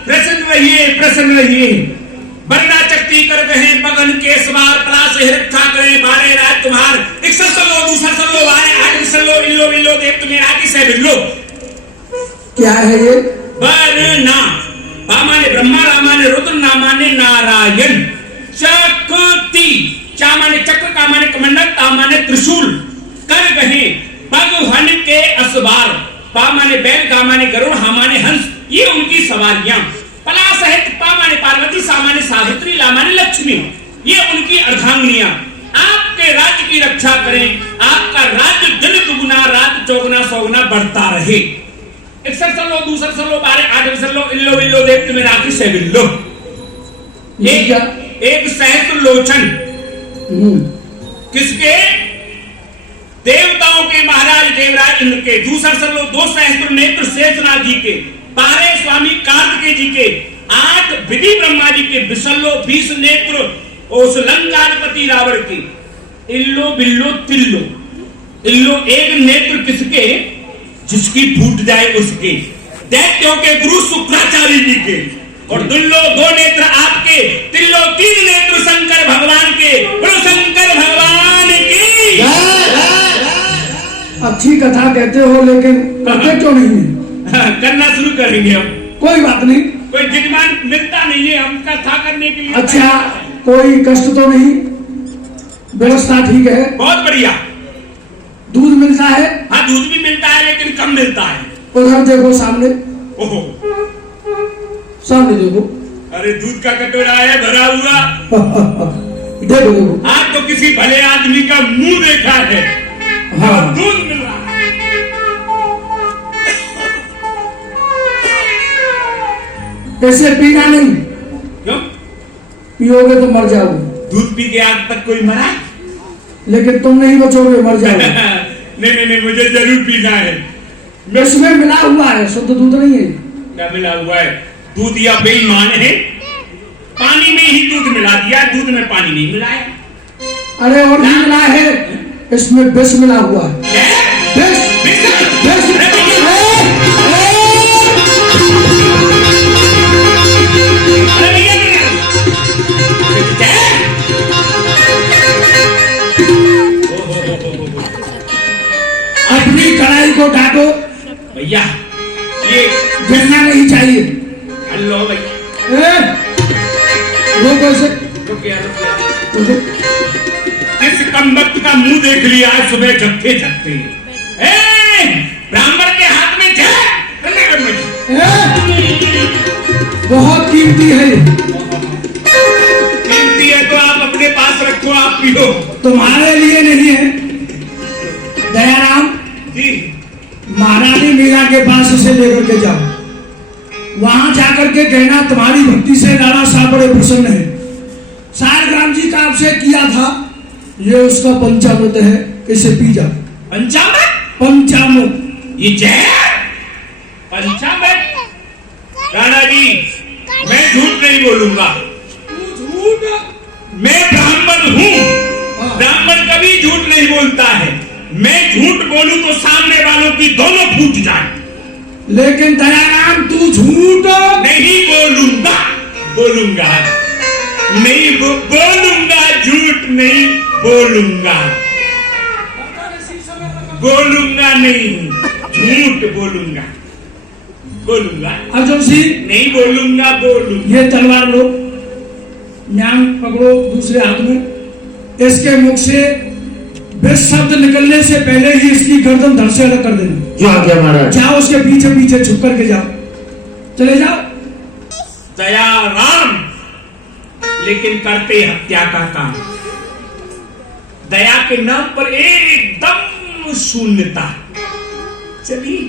प्रसन्न रहिए। बरना चक्ति कर कहे मगन के सवार पलाश रखा करे बारे राज तुम्हार। एक सल्लो दूसरा सल्लो बारे आठ सल्लो इल्लो बिल्लो देव तुम्हें आगे से बिल्लो। क्या है ये? बरना बामाने ब्रह्मा रामाने रुद्र नामाने नारायण। चक्ति चामाने चक्र कामाने कमंडल तामाने त्रिशूल। कर कहे भगवान के असवार। पामाने बैल कामाने गरुड़ हामाने हंस। ये उनकी सवारियां। पला सहित पामाने पार्वती सामाने सावित्री लामाने लक्ष्मी। ये उनकी अर्धांगिनियां। आपके राज्य की रक्षा करें। आपका राज्य दिन दुगुना रात चौगुना सौगुना बढ़ता रहे। एक सल्लो दूसरा सल्लो बारे आठ सल्लो इल्लो बिल्लो देव तुम्हें राखी से बिल्लो। एक सहस्त्र लोचन। किसके? देवताओं के महाराज देवराज इंद्र के। दूसरा सल्लो दो सहस्त्र नेत्र शेषनाथ जी के। 12 स्वामी कार्तिकेय जी के। 8 विधि ब्रह्मा जी के। बिसल्लो 20 नेत्र उस लंकाधिपति रावण के। इल्लो बिल्लो तिल्लो। इल्लो एक नेत्र किसके? जिसकी फूट जाए उसके। दैत्यों के गुरु शुक्राचार्य जी के। और दुल्लो 2 नेत्र आपके। तिल्लो 3 नेत्र शंकर भगवान के। बोलो शंकर भगवान की। अच्छी कथा कहते हो लेकिन करते क्यों नहीं है? करना शुरू करेंगे हम। कोई बात नहीं। कोई जजमान मिलता नहीं है हम कथा करने के लिए। अच्छा, कोई कष्ट तो नहीं? व्यवस्था ठीक है? बहुत बढ़िया। दूध मिलता है? हाँ दूध भी मिलता है लेकिन कम मिलता है। उधर देखो सामने। ओहो सामने देखो। अरे दूध का कटोरा है भरा हुआ। देखो देखो। आज तो किसी भले आदमी का मुंह देखा है। हाँ दूध मिल रहा है। ऐसे पीना नहीं। क्यों? पियोगे तो मर जाओगे। दूध पी के आज तक कोई मरा? लेकिन तुम नहीं बचोगे, मर जाओगे। नहीं मुझे जरूर पीना है। इसमें मिला हुआ है, शुद्ध दूध नहीं है। क्या मिला हुआ है? दूध या बेईमान है? पानी में ही दूध मिला दिया, दूध में पानी नहीं मिलाया। अरे और भी मिला है, इसमें विष मिला हुआ है। विष अपनी कढ़ाई को ढाको भैया। ये गिरना नहीं चाहिए। हेलो भैया। रोको इसे। इस कमबख्त का मुंह देख लिया आज सुबह जगते जगते। ब्राह्मण के हाथ में बहुत कीमती है। कीमती है तो आप अपने पास रखो, आप पियो। तुम्हारे लिए नहीं है दयाराम जी। महारानी मीरा के पास उसे लेकर के जाओ। वहां जाकर के कहना तुम्हारी भक्ति से राणा साहब बड़े प्रसन्न है। सारग्राम जी का आपसे किया था, ये उसका पंचामृत है, इसे पी जाओ। पंचामृत? पंचामृत ये जहर पंचामृत। राणा जी मैं झूठ नहीं बोलूंगा। मैं ब्राह्मण हूँ। ब्राह्मण कभी झूठ नहीं बोलता है। मैं झूठ बोलूं तो सामने वालों की दोनों फूट जाए। लेकिन दयाराम तू झूठ नहीं बोलूंगा। बोलूंगा नहीं बोलूंगा। झूठ नहीं बोलूंगा। बोलूंगा नहीं, झूठ बोलूंगा। बोलूंगा अर्जुन सिंह नहीं बोलूंगा। बोलूंगा। ये तलवार लो, न्याम पकड़ो दूसरे हाथ में। इसके मुख से वे शब्द निकलने से पहले ही इसकी गर्दन धड़ से अलग कर देना। जो आज्ञा महाराज। जाओ उसके पीछे पीछे छुप करके जाओ, चले जाओ। दया राम, लेकिन करते हत्या का काम। दया के नाम पर एकदम शून्यता। चलिए।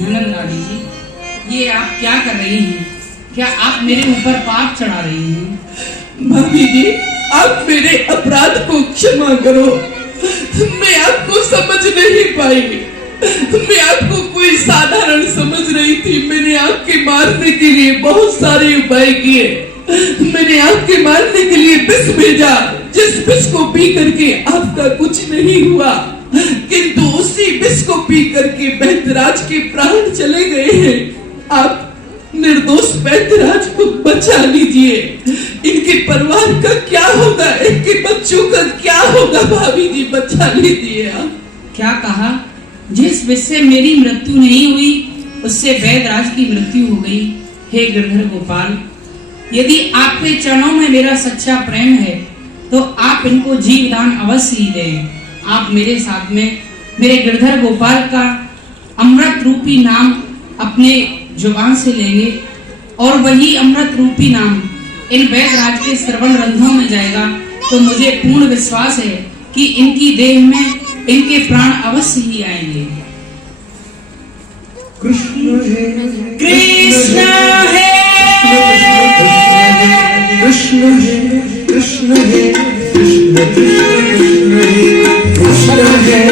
ननद रानी जी, ये आप क्या कर रही हैं? क्या आप मेरे ऊपर पाप चढ़ा रही हैं? भाभी जी, आप मेरे अपराध को क्षमा करो। मैं आपको समझ नहीं पाई। मैं आपको कोई साधारण समझ रही थी। मैंने आपके मारने के लिए बहुत सारे उपाय किए। मैंने आपके मारने के लिए विष भेजा, जिस विष को पी करके आपका कुछ नहीं हुआ, किंतु उसी विष को पी करके बैद्यराज के प्राण चले गए हैं। आप निर्दोष बैद्यराज को बचा लीजिए। इनके परिवार का क्या होगा, इनके बच्चों का क्या होगा? भाभी जी, बचा लीजिए आप। क्या कहा? जिस विष से मेरी मृत्यु नहीं हुई, उससे बैद्यराज की मृत्यु हो गई। हे गिरधर गोपाल, यदि आपके चरणों में मेरा सच्चा प्रेम है तो आप इनको जीवदान अवश्य ही दें। आप मेरे साथ में मेरे गिरधर गोपाल का अमृत रूपी नाम अपने जुबान से लेंगे और वही अमृत रूपी नाम इन बैद्यराज के श्रवण रंध्रों में जाएगा, तो मुझे पूर्ण विश्वास है कि इनकी देह में इनके प्राण अवश्य ही आएंगे। कृष्ण है कृष्ण है, कृष्ण है, कृष्ण है,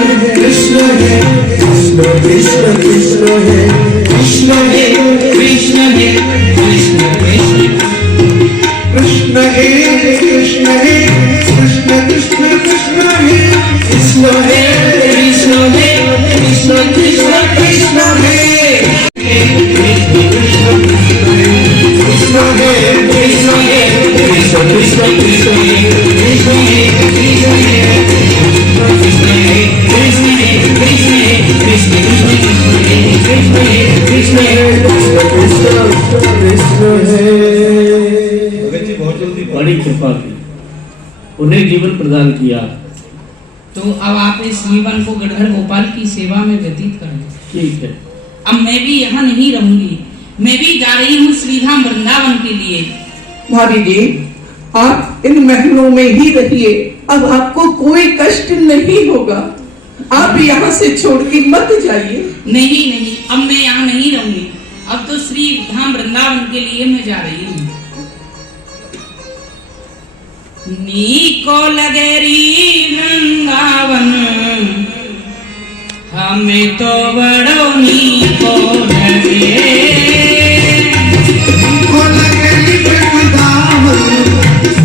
कृष्ण कृष्ण कृष्ण है, कृष्ण है, कृष्ण कृष्ण कृष्ण है, कृष्ण है, कृष्ण है, कृष्ण कृष्ण कृष्ण है, कृष्ण है, कृष्ण कृष्ण कृष्ण है, कृष्ण है, कृष्ण है, कृष्ण कृष्ण कृष्ण है, बड़ी कृपा की, उन्हें जीवन प्रदान किया। तो अब आप इस जीवन को गिरधर गोपाल की सेवा में व्यतीत करें। ठीक है। अब मैं भी यहाँ नहीं रहूंगी, मैं भी जा रही हूँ श्रीधाम वृंदावन के लिए। भाभी जी, आप इन महलों में ही रहिए। अब आपको कोई कष्ट नहीं होगा। आप यहाँ से छोड़ के मत जाइए। नहीं नहीं, अब मैं यहाँ नहीं रहूंगी। अब तो श्रीधाम वृंदावन के लिए मैं जा रही हूँ। नीको लगेरी वृंदावन, हमें तो बड़ो नीको लगे।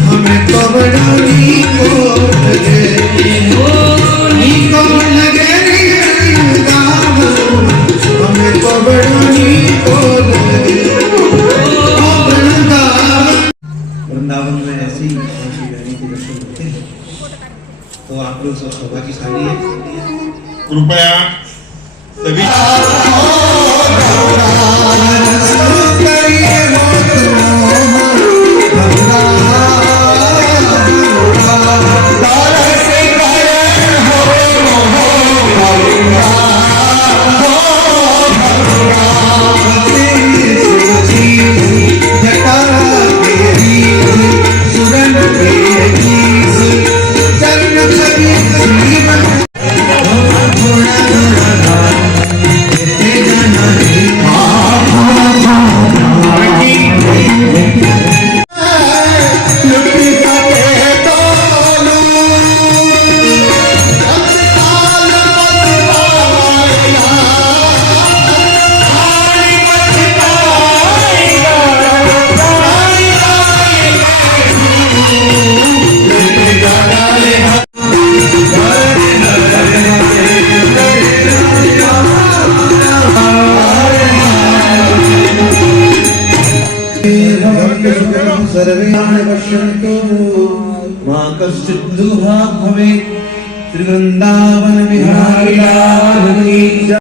हमें तो बड़ा नीको लगे, नीको लगे वृंदावन, हमें तो बड़ा नीको लगे वृंदावन में ऐसी रानी के दर्शन होते हैं, तो आप लोग सब सौभाग्यशाली है। कृपया सभी सर्वेण पश्यन्तु मा कश्चित् दुःखभाग् भवेत्। श्री वृंदावन बिहारी लाल की जय।